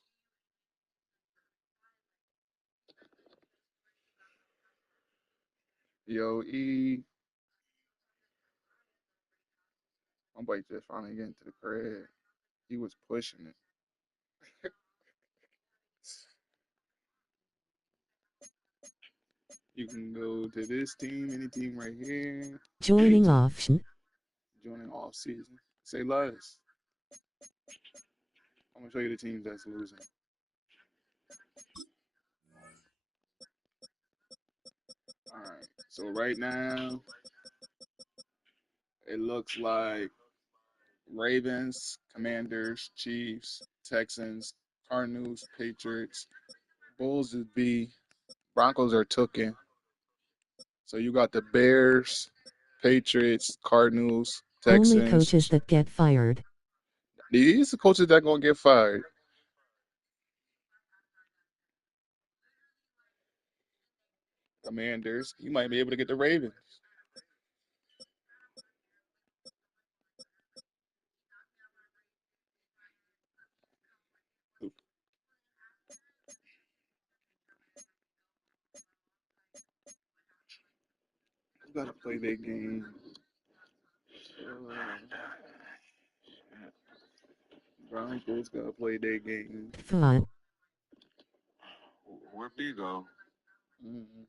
Yo, my boy just finally getting to the crib. He was pushing it. You can go to this team, any team right here. Joining option. Joining off season. Say less. I'm gonna show you the teams that's losing. All right. So right now, it looks like Ravens, Commanders, Chiefs, Texans, Cardinals, Patriots, Bulls is B, Broncos are tooken. So you got the Bears, Patriots, Cardinals, Texans. Only coaches that get fired. These are coaches that gonna get fired. Commanders, you might be able to get the Ravens. You gotta play their game. Broncos gotta play their game. Fun. Where B go? Mm-hmm.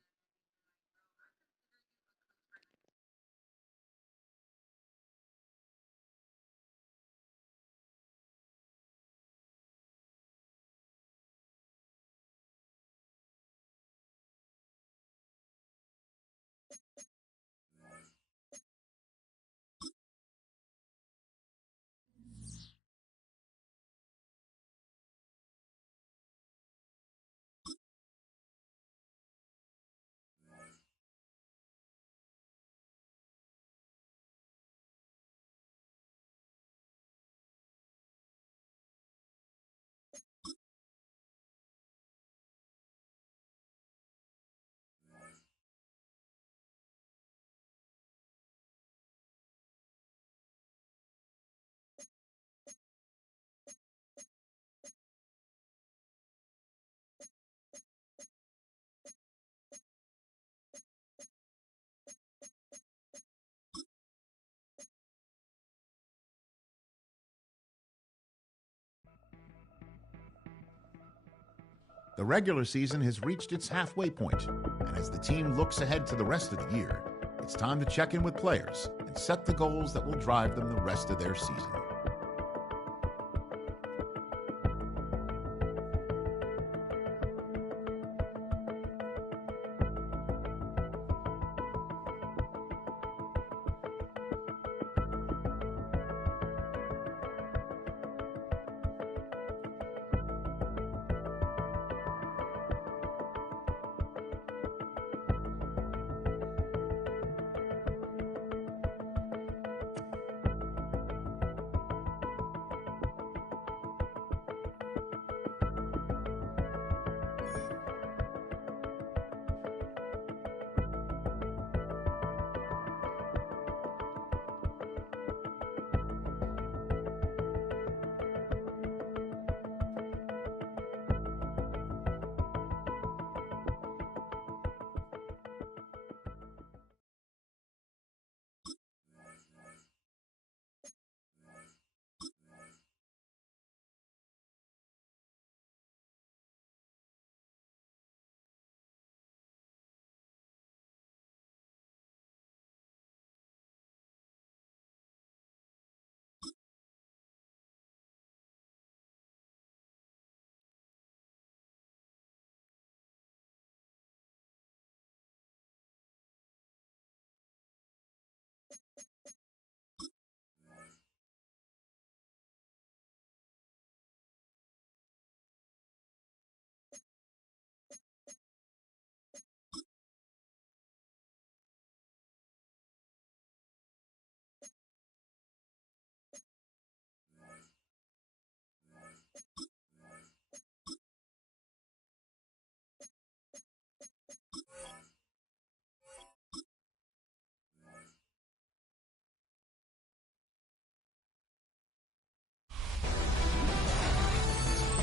The regular season has reached its halfway point, and as the team looks ahead to the rest of the year, it's time to check in with players and set the goals that will drive them the rest of their season.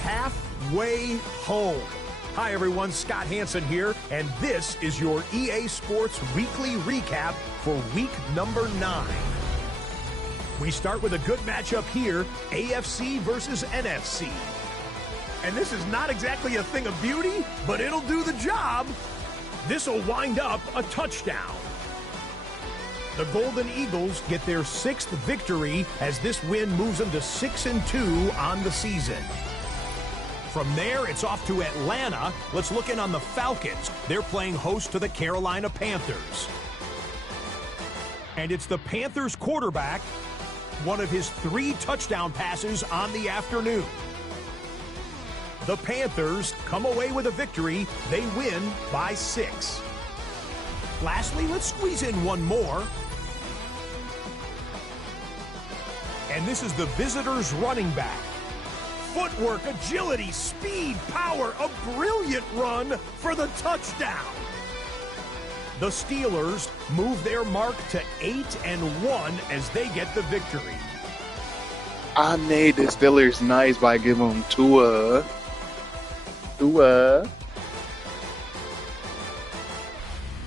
Halfway home. Hi, everyone. Scott Hansen here, and this is your EA Sports Weekly Recap for week number 9. We start with a good matchup here, AFC versus NFC. And this is not exactly a thing of beauty, but it'll do the job. This will wind up a touchdown. The Golden Eagles get their 6th victory as this win moves them to 6-2 on the season. From there, it's off to Atlanta. Let's look in on the Falcons. They're playing host to the Carolina Panthers. And it's the Panthers quarterback, one of his 3 touchdown passes on the afternoon. The Panthers come away with a victory. They win by 6. Lastly, let's squeeze in one more. And this is the visitors' running back. Footwork, agility, speed, power, a brilliant run for the touchdown. The Steelers move their mark to 8-1 as they get the victory. I made the Steelers nice by giving them Tua.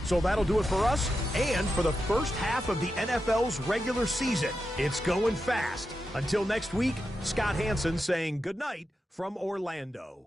So that'll do it for us and for the first half of the NFL's regular season. It's going fast. Until next week, Scott Hansen saying goodnight from Orlando.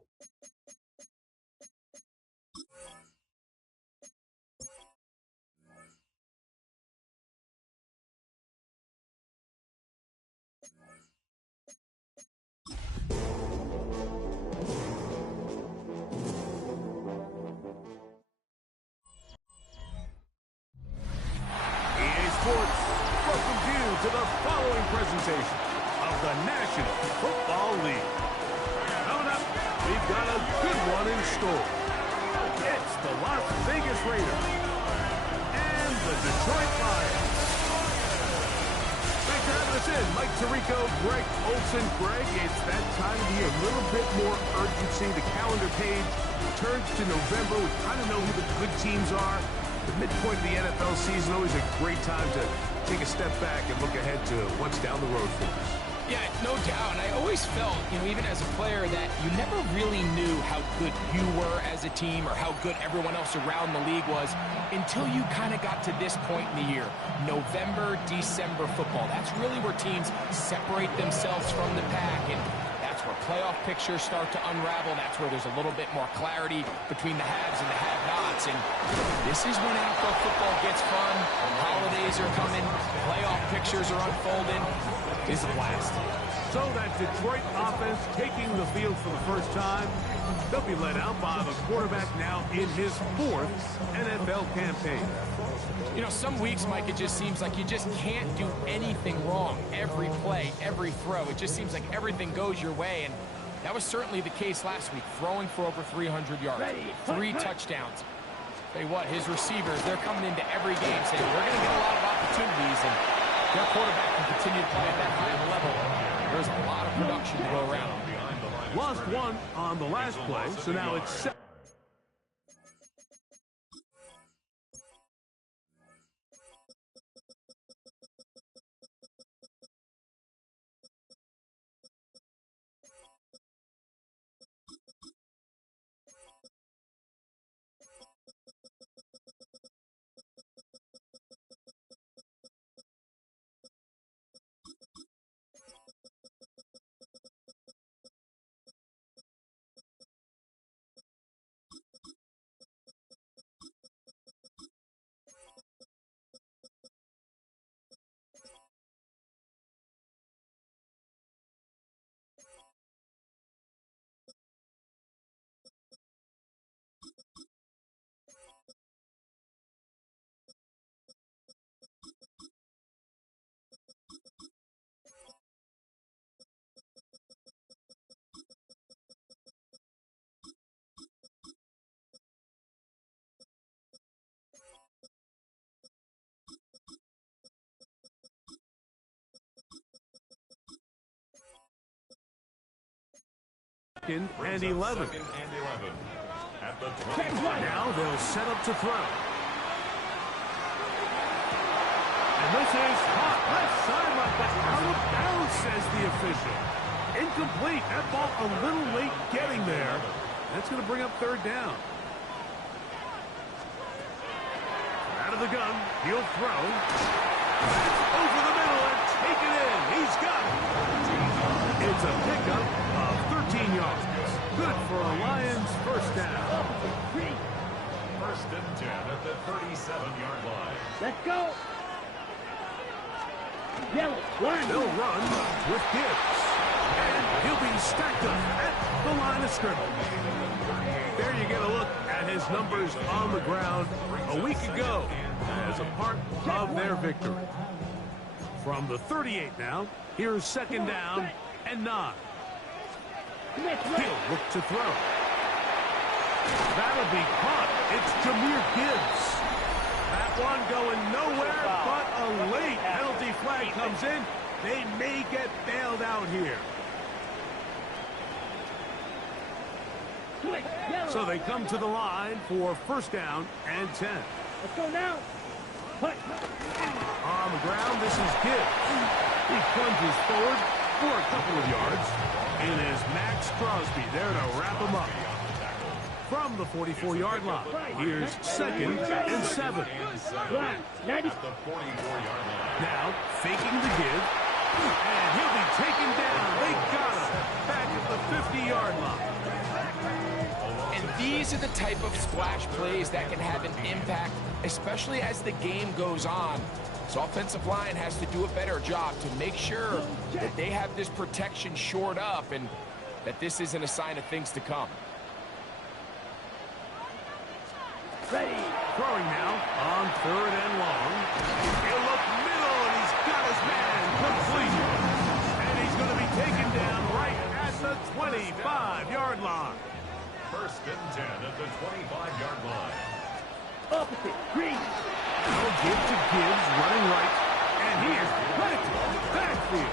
Presentation of the National Football League. Coming up, we've got a good one in store. It's the Las Vegas Raiders and the Detroit Lions. Thanks for having us in. Mike Tirico, Greg Olsen. Greg, it's that time of year, a little bit more urgency. The calendar page turns to November. We kind of know who the good teams are. The midpoint of the NFL season, always a great time to take a step back and look ahead to what's down the road for us. Yeah, no doubt. And I always felt, even as a player, that you never really knew how good you were as a team or how good everyone else around the league was until you kind of got to this point in the year. November, December football. That's really where teams separate themselves from the pack. And that's That's where playoff pictures start to unravel. That's where there's a little bit more clarity between the haves and the have-nots. And this is when NFL football gets fun. Holidays are coming. Playoff pictures are unfolding. It's a blast. So that Detroit offense taking the field for the first time. They'll be led out by the quarterback now in his 4th NFL campaign. You know, some weeks, Mike, it just seems like you just can't do anything wrong. Every play, every throw, it just seems like everything goes your way. And that was certainly the case last week, throwing for over 300 yards, 3 touchdowns. Tell you what, his receivers, they're coming into every game saying, we're going to get a lot of opportunities, and their quarterback can continue to play at that high level. There's a lot of production to go around. Lost 1 on the last play, so now it's 7. And 11. At the now they'll set up to throw. And this is hot left sideline, but out of bounds, says the official. Incomplete. That ball a little late getting there. That's going to bring up 3rd down. Out of the gun, he'll throw. Over the middle and take it in. He's got it. It's a pickup of 13 yards. Good for a Lions first down. 1st and 10 at the 37-yard line. Let's go. Yellow. They'll run with Gibbs. And he'll be stacked up at the line of scrimmage. There you get a look at his numbers on the ground a week ago as a part of their victory. From the 38 now, here's 2nd down and 9. He'll look to throw. That'll be caught. It's Jahmyr Gibbs. That one going nowhere, but a late penalty flag comes in. They may get bailed out here. So they come to the line for 1st down and 10. Let's go now. On the ground, this is Gibbs. He plunges forward for a couple of yards. It is Max Crosby there to wrap him up. From the 44-yard line, here's 2nd and 7. Now, faking the give, and he'll be taken down. They got him back at the 50-yard line. And these are the type of splash plays that can have an impact, especially as the game goes on. So offensive line has to do a better job to make sure that they have this protection shored up and that this isn't a sign of things to come. Ready. Throwing now on 3rd and long. He'll look middle, and he's got his man complete. And he's going to be taken down right at the 25-yard line. 1st and 10 at the 25-yard line. Opposite. Green. They'll give to Gibbs running right. And he is right to the backfield.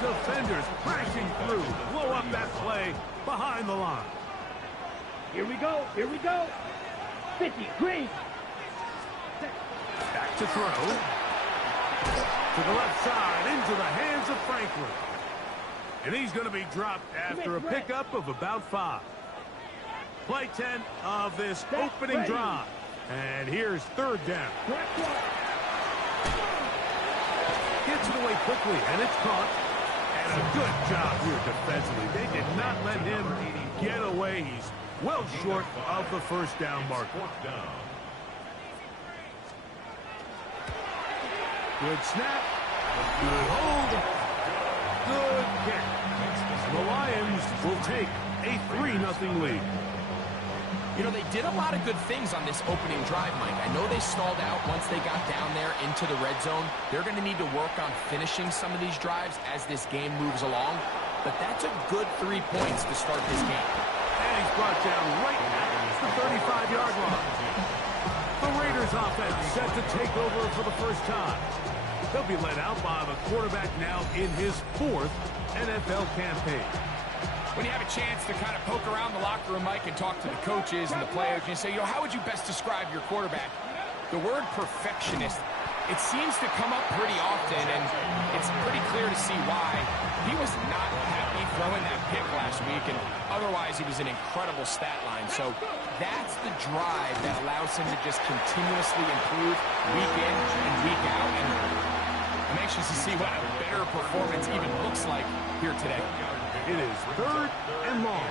Defenders crashing through. Blow up that play behind the line. Here we go. Here we go. 50. Green. Back to throw. To the left side, into the hands of Franklin. And he's going to be dropped after a pickup of about 5. Play 10 of this opening drive. And here's 3rd down. Gets it away quickly, and it's caught. And a good job here defensively. They did not let him get away. He's well short of the first down marker. Good snap. Good hold. Good kick. The Lions will take a 3-0 lead. You know, they did a lot of good things on this opening drive, Mike. I know they stalled out once they got down there into the red zone. They're going to need to work on finishing some of these drives as this game moves along. But that's a good 3 points to start this game. And he's brought down right at the 35-yard line. The Raiders offense set to take over for the first time. They'll be led out by the quarterback now in his 4th NFL campaign. When you have a chance to kind of poke around the locker room, Mike, and talk to the coaches and the players, and you say, how would you best describe your quarterback? The word perfectionist, it seems to come up pretty often, and it's pretty clear to see why. He was not happy throwing that pick last week, and otherwise he was an incredible stat line. So that's the drive that allows him to just continuously improve week in and week out. And I'm anxious to see what a better performance even looks like here today. It is 3rd and long.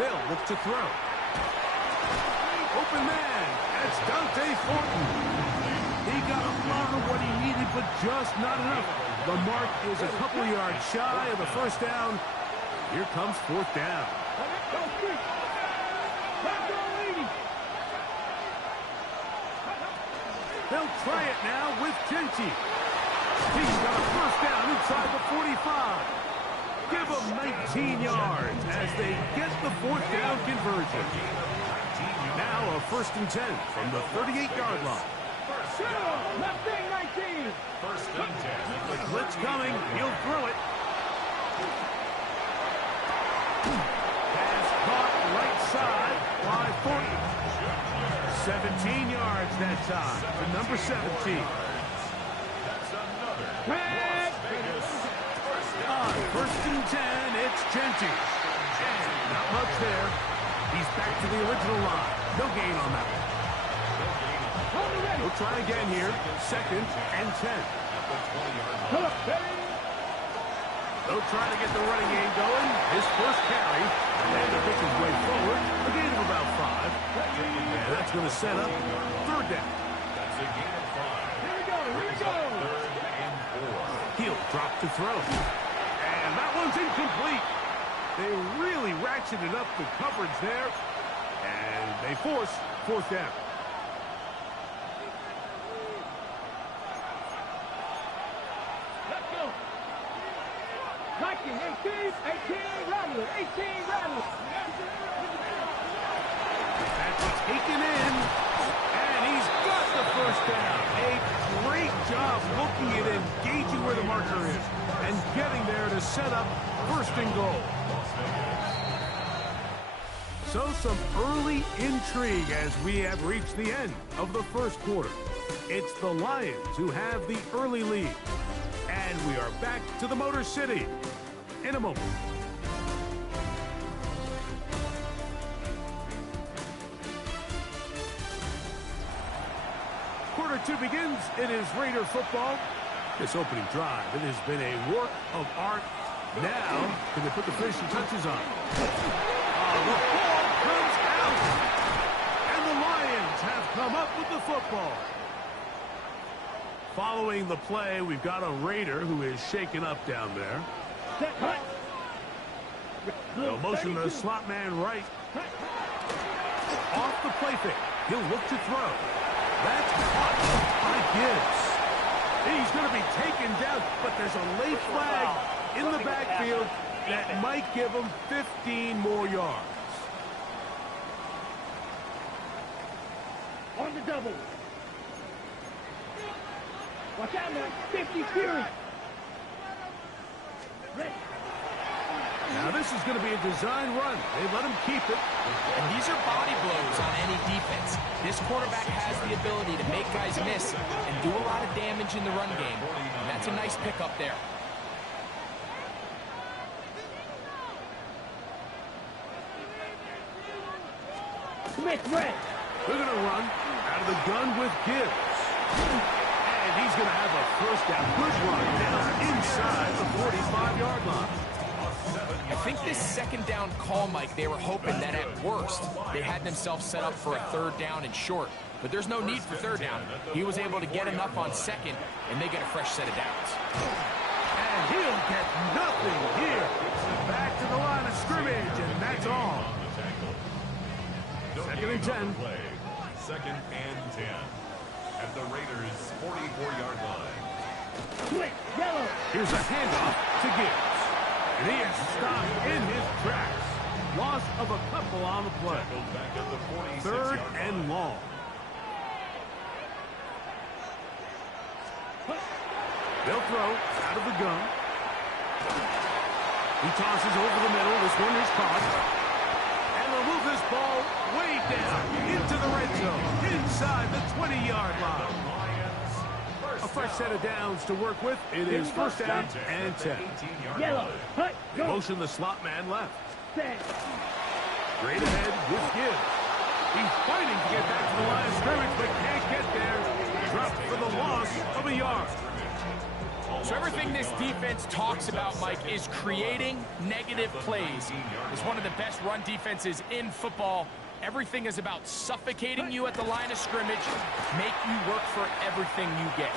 They'll look to throw. Open man. That's Dante Thornton. He got a lot of what he needed, but just not enough. The mark is a couple yards shy of the first down. Here comes 4th down. They'll try it now with Genty. He's got a first down inside the 45. Give him 19 yards as they get the 4th down conversion. Now a 1st and 10 from the 38-yard line. Left wing 19. First and 10. The blitz coming. He'll throw it. Pass caught right side by Thornton. 17 yards that time for number 17. On 1st and 10, it's Genty. And not much there. He's back to the original line. No gain on that one. We'll try again here. 2nd and 10. They'll try to get the running game going. His first carry. And to pick his way forward. A gain of about 5. And that's going to set up 3rd down. That's a gain of 5. Here we go. He'll drop to throw. And that one's incomplete. They really ratcheted up the coverage there. And they force 4th down. Let's go. Liking 18 Rattler. 18 Rattler. That's taken in. And he's got the first down. A great job looking at and gauging where the marker is and getting there to set up 1st and goal. So some early intrigue as we have reached the end of the 1st quarter. It's the Lions who have the early lead. And we are back to the Motor City in a moment. Quarter 2 begins. It is Raider football. This opening drive, it has been a work of art. Now, can they put the finishing touches on? The ball comes out. And the Lions have come up with the football. Following the play, we've got a Raider who is shaken up down there. They'll motion the slot man right. Off the play fake. He'll look to throw. That's caught by Gibbs. He's going to be taken down, but there's a late flag in the backfield that might give him 15 more yards. On the double. Watch out, man. 50 Fury. Now this is going to be a design run. They let him keep it. And these are body blows on any defense. This quarterback has the ability to make guys miss and do a lot of damage in the run game. And that's a nice pickup there. Smith red. They're going to run out of the gun with Gibbs. And And he's going to have a first down. Good run down inside the 45-yard line. I think this second down call, Mike, they were hoping that at worst they had themselves set up for a third down and short. But there's no need for third down. He was able to get enough on second, and they get a fresh set of downs. And he'll get nothing here. Back to the line of scrimmage, and that's all. Second and 10. Second and 10. At the Raiders' 44-yard line. Here's a handoff to Gibbs. And he is stopped in his tracks. Loss of a couple on the play. Third and long. They'll throw out of the gun. He tosses over the middle. This one is caught. And they'll move this ball way down into the red zone, inside the 20-yard line. A fresh set of downs to work with. It is first down and 10. They motion the slot man left. Straight ahead with Gibbs. He's fighting to get back to the line of scrimmage, but can't get there. Dropped for the loss of a yard. So everything this defense talks about, Mike, is creating negative plays. It's one of the best run defenses in football. Everything is about suffocating you at the line of scrimmage, make you work for everything you get.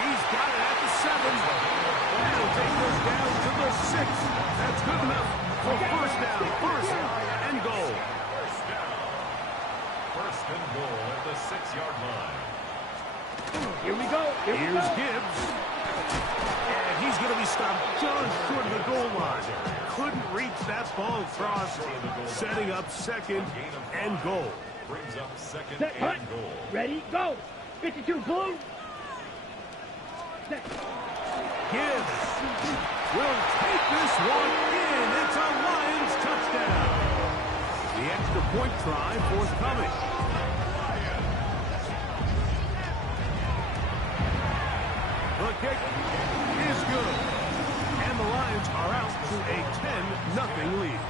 He's got it at the 7. That'll take us down to the 6. That's good enough for first down. First and goal. First and goal at the 6-yard line. Here we go. Here's Gibbs. And he's going to be stopped just short of the goal line. Couldn't reach that ball across, setting up second and goal. Brings up second Set, and goal. Ready, go. 52, blue. Set. Gibbs will take this one in. It's a Lions touchdown. The extra point try forthcoming. The kick is good. And the Lions are out to a 10-0 lead.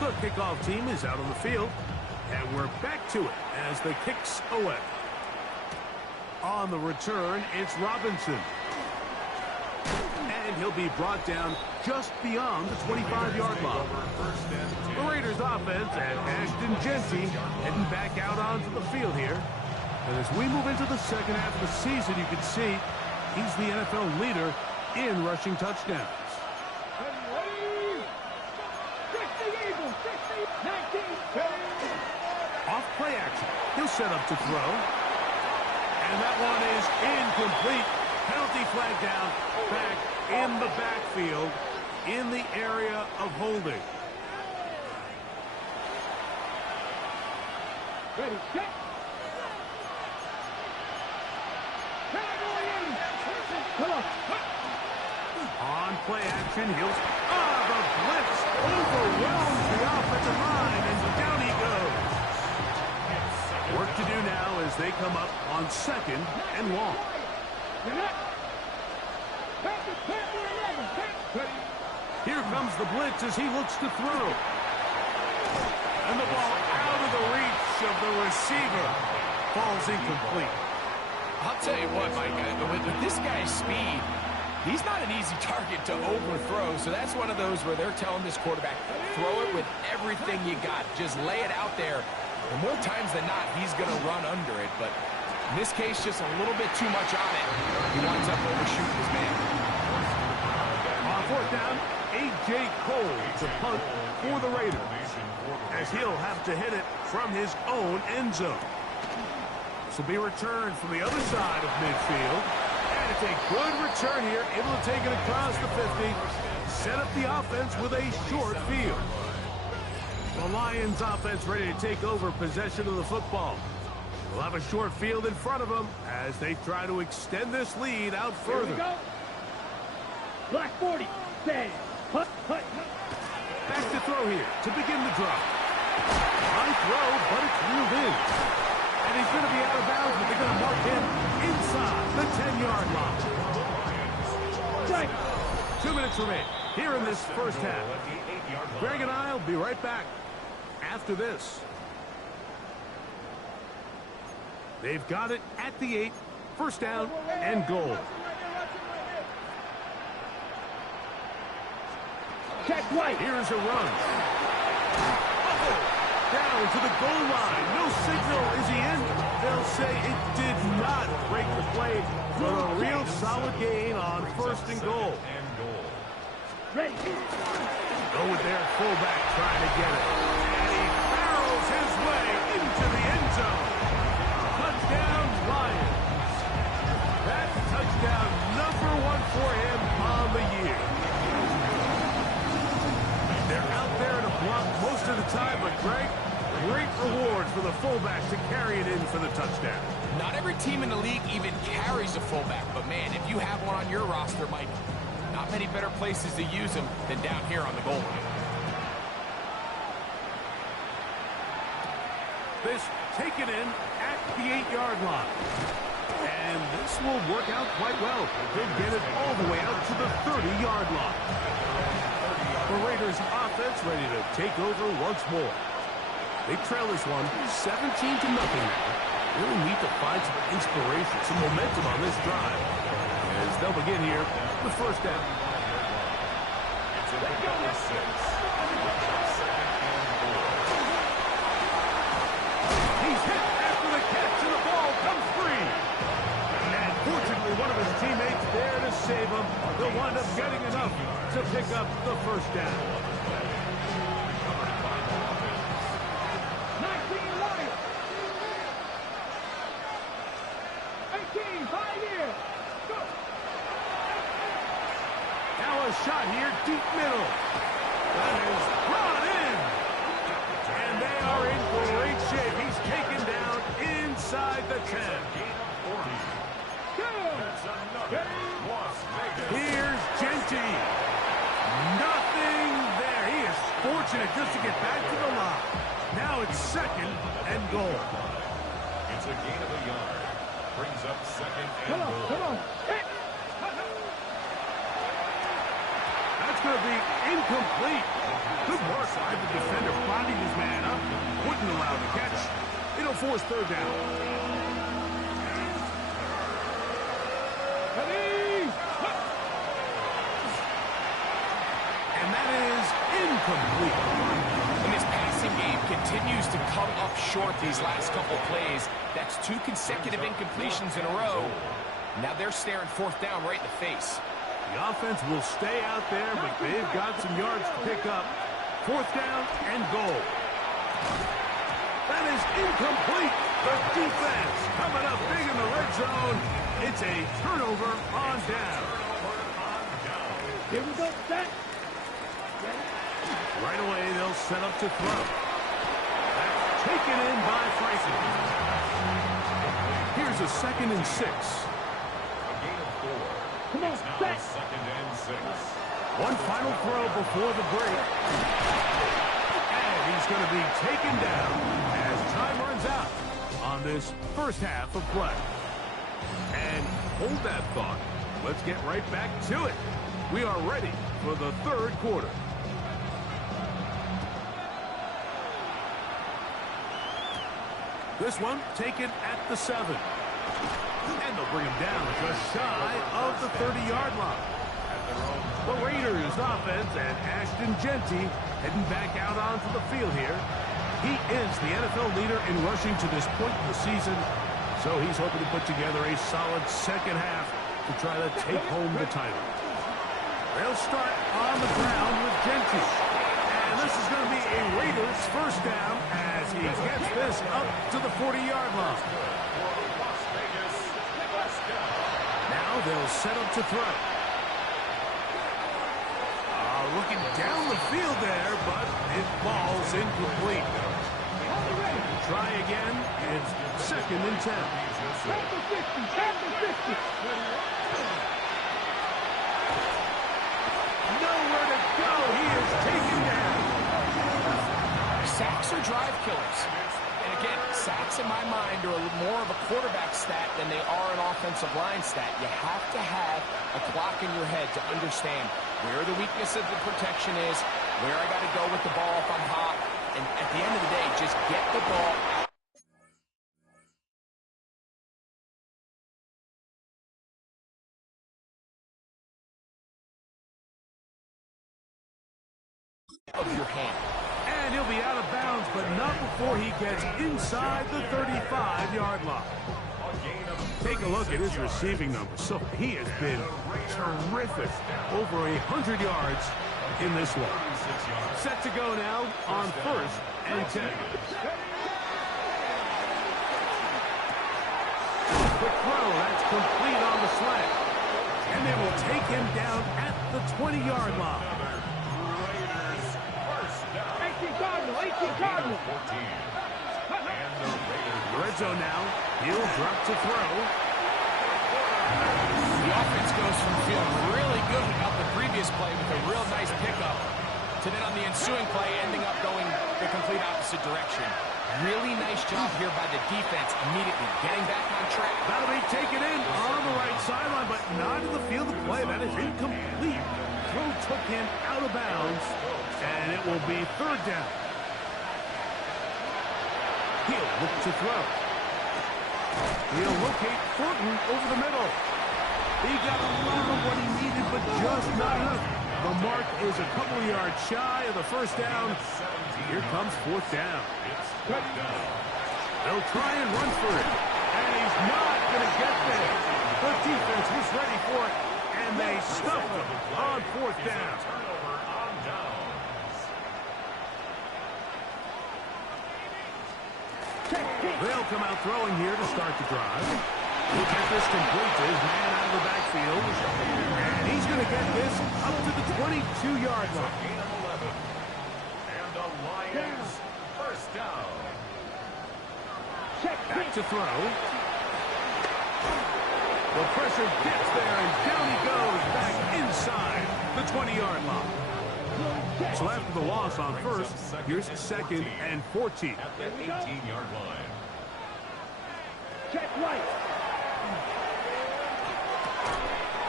The kickoff team is out on the field. And we're back to it as the kick's away. On the return, it's Robinson. And he'll be brought down just beyond the 25-yard line. The Raiders offense and Ashton Jeanty heading back out onto the field here. And as we move into the second half of the season, you can see he's the NFL leader in rushing touchdowns. Off play action. He'll set up to throw. And that one is incomplete. Penalty flag down. Back in the backfield in the area of holding. Ready, set. On play action, he'll... the blitz overwhelms the offensive line, and down he goes. Work to do now as they come up on second and long. Here comes the blitz as he looks to throw. And the ball out of the reach of the receiver. Falls incomplete. I'll tell you what, Mike, with this guy's speed, he's not an easy target to overthrow. So that's one of those where they're telling this quarterback, throw it with everything you got. Just lay it out there. And more times than not, he's going to run under it. But in this case, just a little bit too much on it. He winds up overshooting his man. On fourth down, A.J. Cole to punt for the Raiders, as he'll have to hit it from his own end zone. This will be returned from the other side of midfield. And it's a good return here, able to take it across the 50, set up the offense with a short field. The Lions offense ready to take over possession of the football. They'll have a short field in front of them as they try to extend this lead out further. Here we go. Black 40, stay. Hut, hut. Back to throw here to begin the drop. High throw, but it's reeled in. And he's going to be out of bounds, but they're going to mark him inside the 10-yard line. Strike. 2 minutes remain here in this first half. Greg and I will be right back after this. They've got it at the 8. First down and goal. Check right. Here's a run. Down to the goal line. No signal. Is he in? They'll say it did not break the play, but a real solid gain on first and goal. Ready. Go with their fullback trying to get it. And he barrels his way into the end zone. Touchdown, Lions. That's touchdown number 1 for him on the year. They're out there in a block most of the time, but Greg, great reward for the fullback to carry it in for the touchdown. Not every team in the league even carries a fullback, but man, if you have one on your roster, Mike, not many better places to use him than down here on the goal line. This taken in at the 8-yard line. And this will work out quite well. They'll get it all the way out to the 30-yard line. The Raiders offense ready to take over once more. They trail this one 17-0 now. Really need to find some inspiration, some momentum on this drive. As they'll begin here with first down. He's hit after the catch and the ball comes free. And fortunately, one of his teammates there to save him. They'll wind up getting enough to pick up the first down. 19 Lions. 18, 5 years. Go. Now a shot here, deep middle. That is brought in. And they are in great shape. He's taken down inside the 10. Here's Genty. Nothing there. He is fortunate just to get back to the line. Now it's second and goal. It's a gain of a yard. Brings up second and goal. Come on. That's going to be incomplete. Good work by the defender bonding his man up. Wouldn't allow the catch. It'll force third down. And that is incomplete. And this passing game continues to come up short these last couple plays. That's 2 consecutive incompletions in a row. Now they're staring fourth down right in the face. The offense will stay out there, but they've got some yards to pick up. Fourth down and goal. That is incomplete. The defense coming up big in the red zone. It's a turnover on down. Here we go. Set. Right away, they'll set up to throw. That's taken in by Franklin. Here's a 2nd and 6. A gain of 4. Come on, It's now set. 2nd and 6. One final throw before the break. And he's going to be taken down as time runs out on this first half of play. And hold that thought. Let's get right back to it. We are ready for the third quarter. This one taken at the 7. And they'll bring him down just shy of the 30-yard line. The Raiders offense and Ashton Genty heading back out onto the field here. He is the NFL leader in rushing to this point in the season, so he's hoping to put together a solid second half to try to take home the title. They'll start on the ground with Genty. And this is going to be a Raiders first down as he gets this up to the 40-yard line. Now they'll set up to throw. Looking down the field there, but it falls incomplete. Try again. It's 2nd and 10. Nowhere to go. He is taken down. Sacks are drive killers. And again, sacks in my mind are more of a quarterback stat than they are an offensive line stat. You have to have a clock in your head to understand where the weakness of the protection is, where I got to go with the ball if I'm hot, and at the end of the day, just get the ball out. of your hand. And he'll be out of bounds, but not before he gets inside the 35-yard line. Take a look at his receiving numbers. So he has been terrific. Over 100 yards in this one. Set to go now on 1st and 10. Quick throw. That's complete on the slant. And they will take him down at the 20-yard line. 18 Cardinal, 18 Cardinal. Red zone now. He'll drop to throw. The offense goes from feeling really good about the previous play with a real nice pickup to then on the ensuing play ending up going the complete opposite direction. Really nice job here by the defense immediately getting back on track. That'll be taken in on the right sideline, but not in the field of play. That is incomplete. Throw took him out of bounds, and it will be 3rd down. He'll look to throw. He'll locate Thornton over the middle. He got a lot of what he needed, but just not enough. The mark is a couple yards shy of the 1st down. Here comes 4th down. They'll try and run for it, and he's not going to get there. The defense was ready for it, and they stuffed him on 4th down. They'll come out throwing here to start the drive. He'll get this complete to his man out of the backfield. And he's going to get this up to the 22-yard line. And the Lions, 1st down. Back to throw. The pressure gets there, and down he goes back inside the 20-yard line. So after the loss on 1st, here's 2nd and 14. At the 18-yard line. Check right.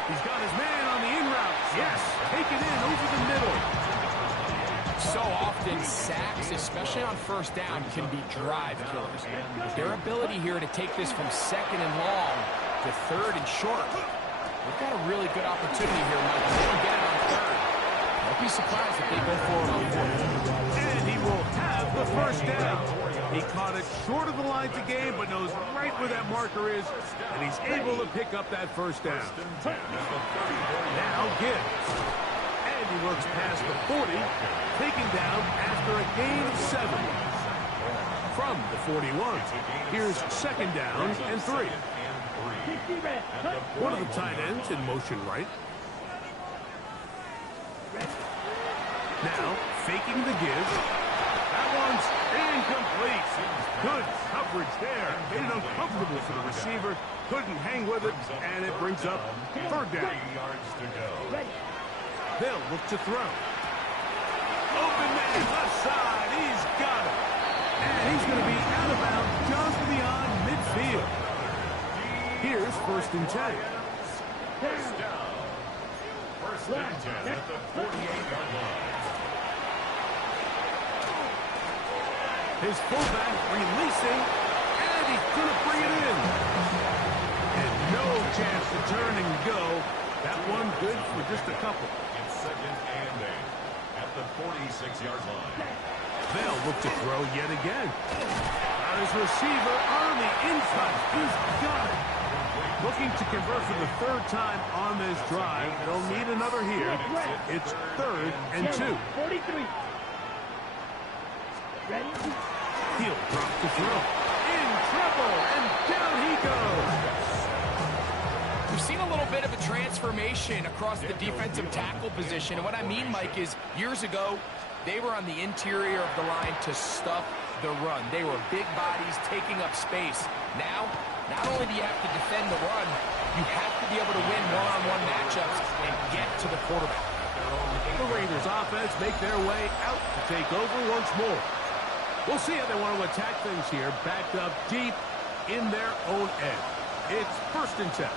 He's got his man on the in route. Yes, take it in over the middle. So often, sacks, especially on 1st down, can be drive killers. Their ability here to take this from 2nd and long to 3rd and short. They've got a really good opportunity here, Mike. They don't get it on 3rd. Don't be surprised if they go forward on 4th. And he will have the 1st down. He caught it short of the line to gain, but knows right where that marker is, and he's able to pick up that 1st down. Now Gibbs. And he works past the 40, taken down after a gain of 7. From the 41, here's 2nd down and 3. One of the tight ends in motion right. Now, faking the give. That one's incomplete. Good coverage there. Made it uncomfortable for the receiver. Couldn't hang with it, and it brings up 3rd down. 3 yards to go. They'll look to throw. Open man, left side. He's got it. And he's going to be out of bounds just beyond midfield. Here's 1st and 10. 1st down. 1st and 10 at the 48-yard line. His fullback releasing, and he's going to bring it in. And no chance to turn and go. That one good for just a couple. It's 2nd and 8 at the 46-yard line. They'll look to throw yet again. Now his receiver on the inside. He's got it. Looking to convert for the 3rd time on this drive. They'll need another here. It's 3rd and 2. 43. Ready? He'll drop to throw. In trouble, and down he goes. We've seen a little bit of a transformation across the defensive tackle position. And what I mean, Mike, is years ago, they were on the interior of the line to stuff the run. They were big bodies taking up space. Now, not only do you have to defend the run, you have to be able to win one-on-one matchups and get to the quarterback. The Raiders offense make their way out to take over once more. We'll see how they want to attack things here, backed up deep in their own end. It's 1st and 10.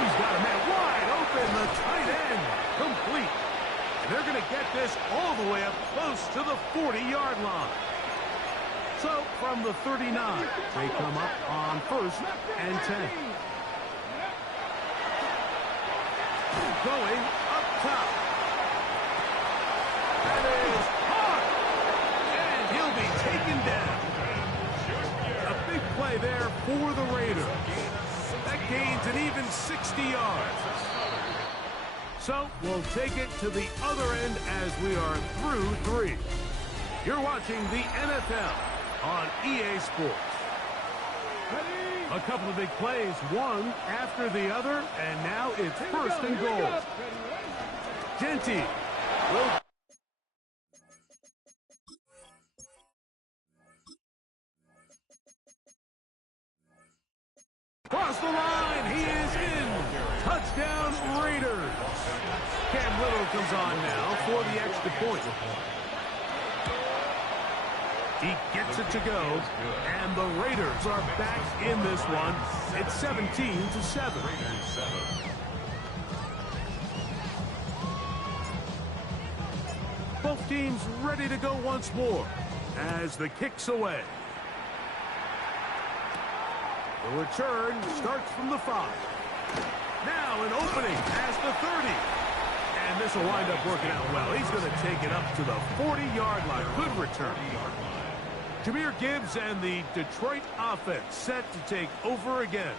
He's got a man wide open, the tight end, complete. And they're going to get this all the way up close to the 40-yard line. So, from the 39, they come up on 1st and 10. Going up top. That is hard. And he'll be taken down. A big play there for the Raiders. That gains an even 60 yards. So we'll take it to the other end as we are through 3. You're watching the NFL on EA Sports. A couple of big plays, one after the other, and now it's first and goal. Genty will... Cross the line, he is in. Touchdown, Raiders. Cam Little comes on now for the extra point. He gets it to go, and the Raiders are back in this one. It's 17-7. Both teams ready to go once more as the kick's away. The return starts from the 5. Now an opening past the 30. And this will wind up working out well. He's going to take it up to the 40-yard line. Good return. Jahmyr Gibbs and the Detroit offense set to take over again.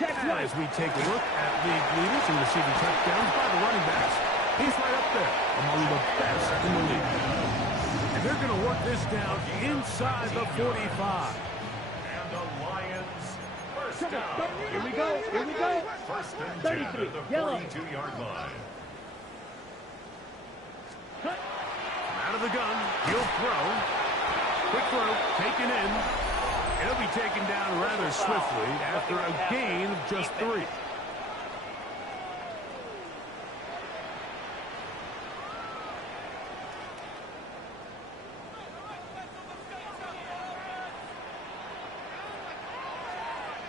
As we take a look at league leaders in receiving touchdowns by the running backs, he's right up there among the best in the league. And they're going to work this down inside the 45. And the Lions first down. Here we go. Here we go. First and 10 33. at the Yellow. 42-yard line. Out of the gun, he'll throw. Quick throw, taken in. It'll be taken down rather swiftly after a gain of just 3.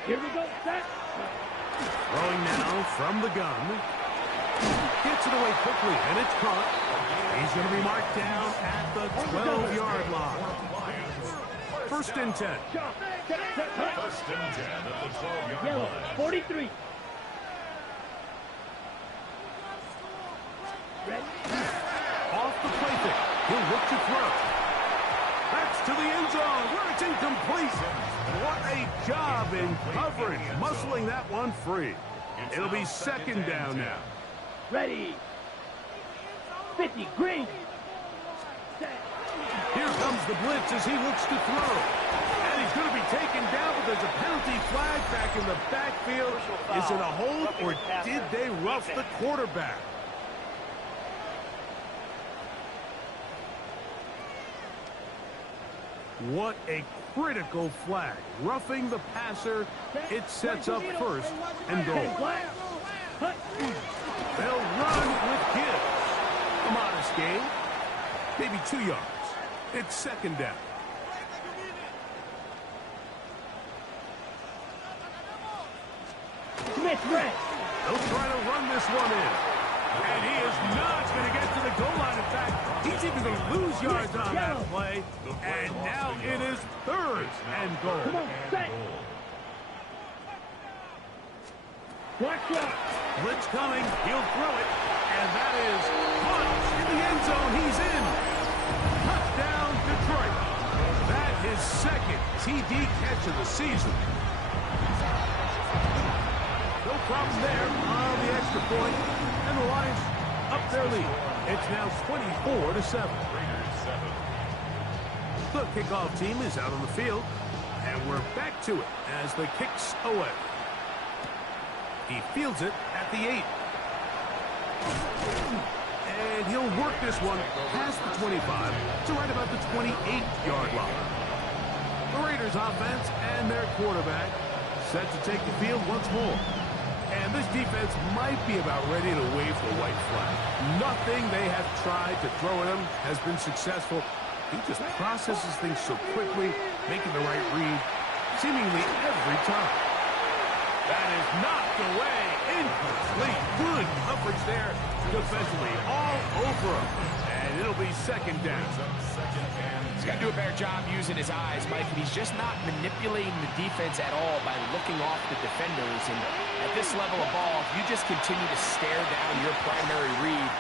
Here we go. Set. Throwing now from the gun. Gets it away quickly, and it's caught. He's going to be marked down at the 12-yard line. First and 10. First and 10 at the 12-yard Yellow. line. 43. Off the play fake. He'll look to throw. That's to the end zone where it's incomplete. What a job in coverage, muscling that one free. It'll be second down now. Ready. 50. Green. Here comes the blitz as he looks to throw. And he's going to be taken down, but there's a penalty flag back in the backfield. Is it a hold, or did they rough the quarterback? What a critical flag. Roughing the passer. It sets up first and goal. They'll run with Gibbs. A modest gain. Maybe 2 yards. It's second down. Smith red. They'll try to run this one in. And he is not going to get to the goal line. In fact, he's even going to lose yards on that play. And now it is third and goal. Come on, set. Watch out. Blitz coming. He'll throw it. And that is caught in the end zone. He's in. Touchdown, Detroit. That is second TD catch of the season. No problem there on the extra point. And the Lions up their lead. It's now 24-7. The kickoff team is out on the field. And we're back to it as the kick's away. He fields it at the 8. And he'll work this one past the 25 to right about the 28-yard line. The Raiders offense and their quarterback set to take the field once more. And this defense might be about ready to wave the white flag. Nothing they have tried to throw at him has been successful. He just processes things so quickly, making the right read seemingly every time. That is knocked away. Incomplete. Good coverage there defensively all over him. And and it'll be second down. He's got to do a better job using his eyes, Mike, and he's just not manipulating the defense at all by looking off the defenders. And at this level of ball, if you just continue to stare down your primary read,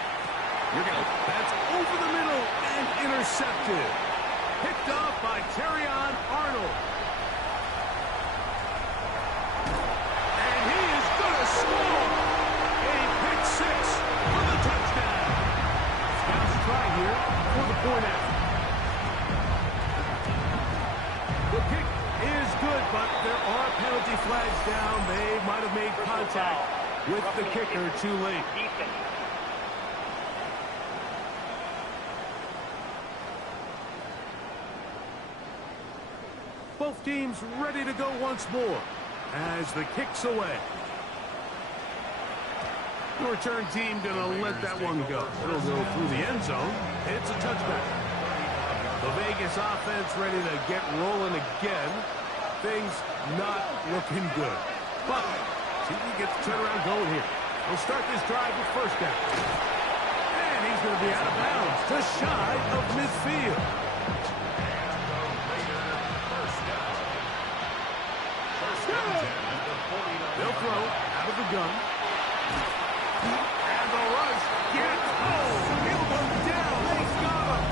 you're going to... That's over the middle and intercepted. Picked off by Terrion Arnold. And he is going to score. A pick six for the touchdown. Scouts try here for the point after. The kick is good, but there are penalty flags down. They might have made contact with the kicker too late. Both teams ready to go once more as the kick's away. The return team going to let that one go. It'll go through the end zone. It's a touchback. The Vegas offense ready to get rolling again. Things not looking good. But see if he gets the turnaround going here. He'll start this drive with first down. And he's going to be out of bounds, just shy of midfield. They'll throw out of the gun. And the rush gets home. He'll go down. They got him.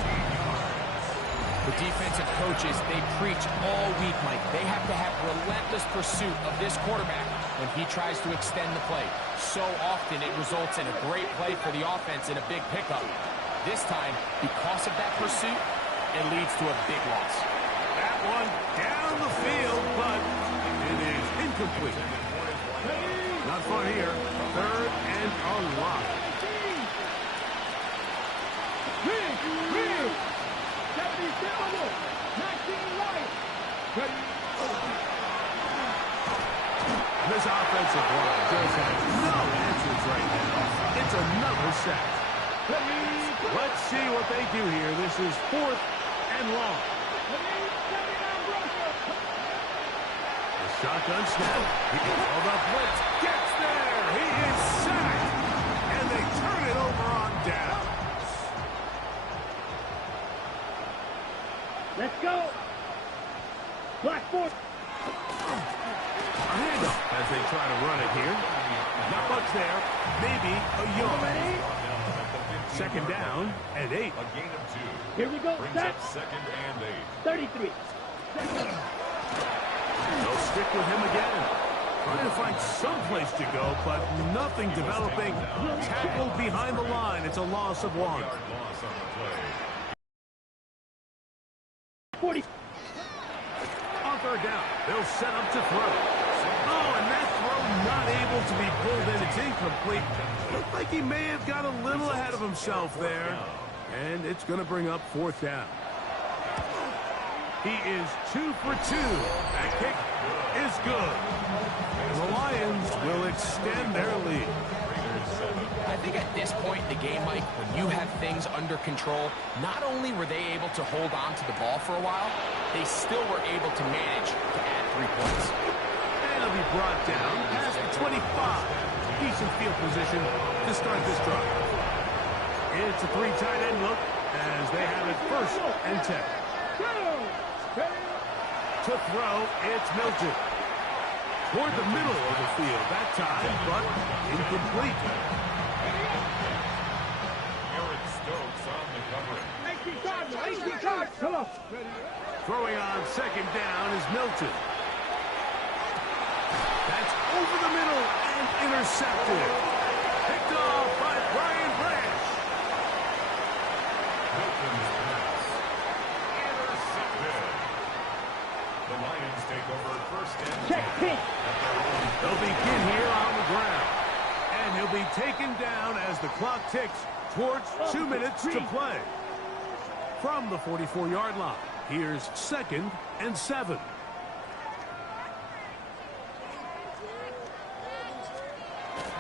The defensive coaches, they preach all week, Mike. They have to have relentless pursuit of this quarterback when he tries to extend the play. So often it results in a great play for the offense and a big pickup. This time, because of that pursuit, it leads to a big loss. That one down the field, but it is incomplete. Not fun here. Third and a lot. This offensive line just has no answers right now. It's another sack. Let's see what they do here. This is fourth and long. The shotgun snap. He can hold up blitz. Gets there. He is sacked. And they turn it over on down. Let's go. Black force. A handoff as they try to run it here. Not much there. Maybe a yard. Second down and 8. A gain of 2. Here we go. Brings Set. up second and 8. 33. They'll stick with him again. Trying to find some place to go, but nothing developing. Tackled behind the line. It's a loss of 1. Loss on the play. 40. On third down, they'll set up to throw. Oh, and that throw not able to be pulled in. It's incomplete. Looked like he may have got a little ahead of himself there. And it's going to bring up fourth down. He is 2 for 2. That kick is good. The Lions will extend their lead. I think at this point in the game, Mike, when you have things under control, not only were they able to hold on to the ball for a while, they still were able to manage to add 3 points. And he'll be brought down past the 25. Decent field position to start this drive. It's a 3 tight end look as they have it first and 10. To throw, it's Milton. Toward the middle of the field that time, but incomplete. Eric Stokes on the covering. 18 cards. Come on. Throwing on second down is Milton. That's over the middle and intercepted. Picked off by Brian Branch. Milton's pass. Intercepted. The Lions take over first and 10. Check pitch. They'll begin here on the ground. And he'll be taken down as the clock ticks towards 2 minutes to play. From the 44-yard line, here's second and 7.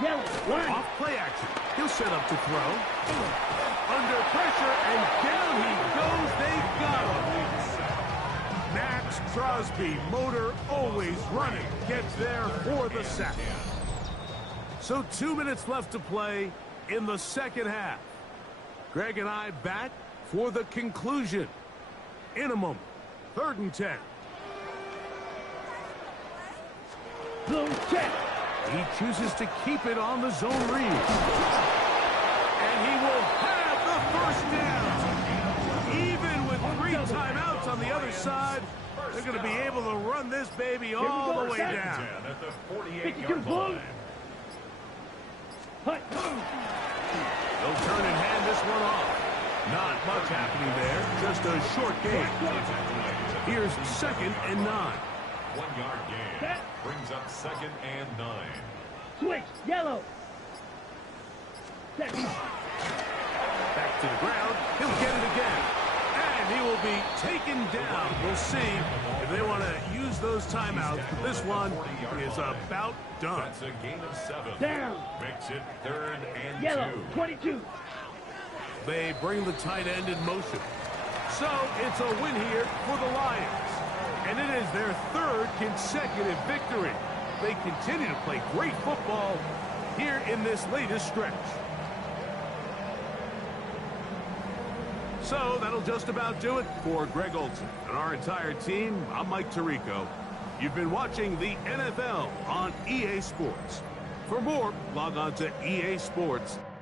Off play action. He'll set up to throw. Under pressure, and down he goes. They got him. Max Crosby, motor always running, gets there for the sack. So 2 minutes left to play in the second half. Greg and I back for the conclusion. In a moment, 3rd and 10. Zone check. He chooses to keep it on the zone read. And he will have the first down. Even with 3 timeouts on the other side, they're going to be able to run this baby all the way down. At the 48-yard line. They'll turn and hand this one off. Not much happening there. Just a short gain. Here's 2nd and 9. 1-yard gain. Brings up 2nd and 9. Switch. Yellow. Back to the ground. He'll get it again. And he will be taken down. We'll see if they want to use those timeouts. But this one is about done. That's a gain of 7. Down. Makes it 3rd and 2. Yellow. 22. They bring the tight end in motion. So it's a win here for the Lions. And it is their 3rd consecutive victory. They continue to play great football here in this latest stretch. So that'll just about do it for Greg Olsen and our entire team. I'm Mike Tirico. You've been watching the NFL on EA Sports. For more, log on to EASports.com.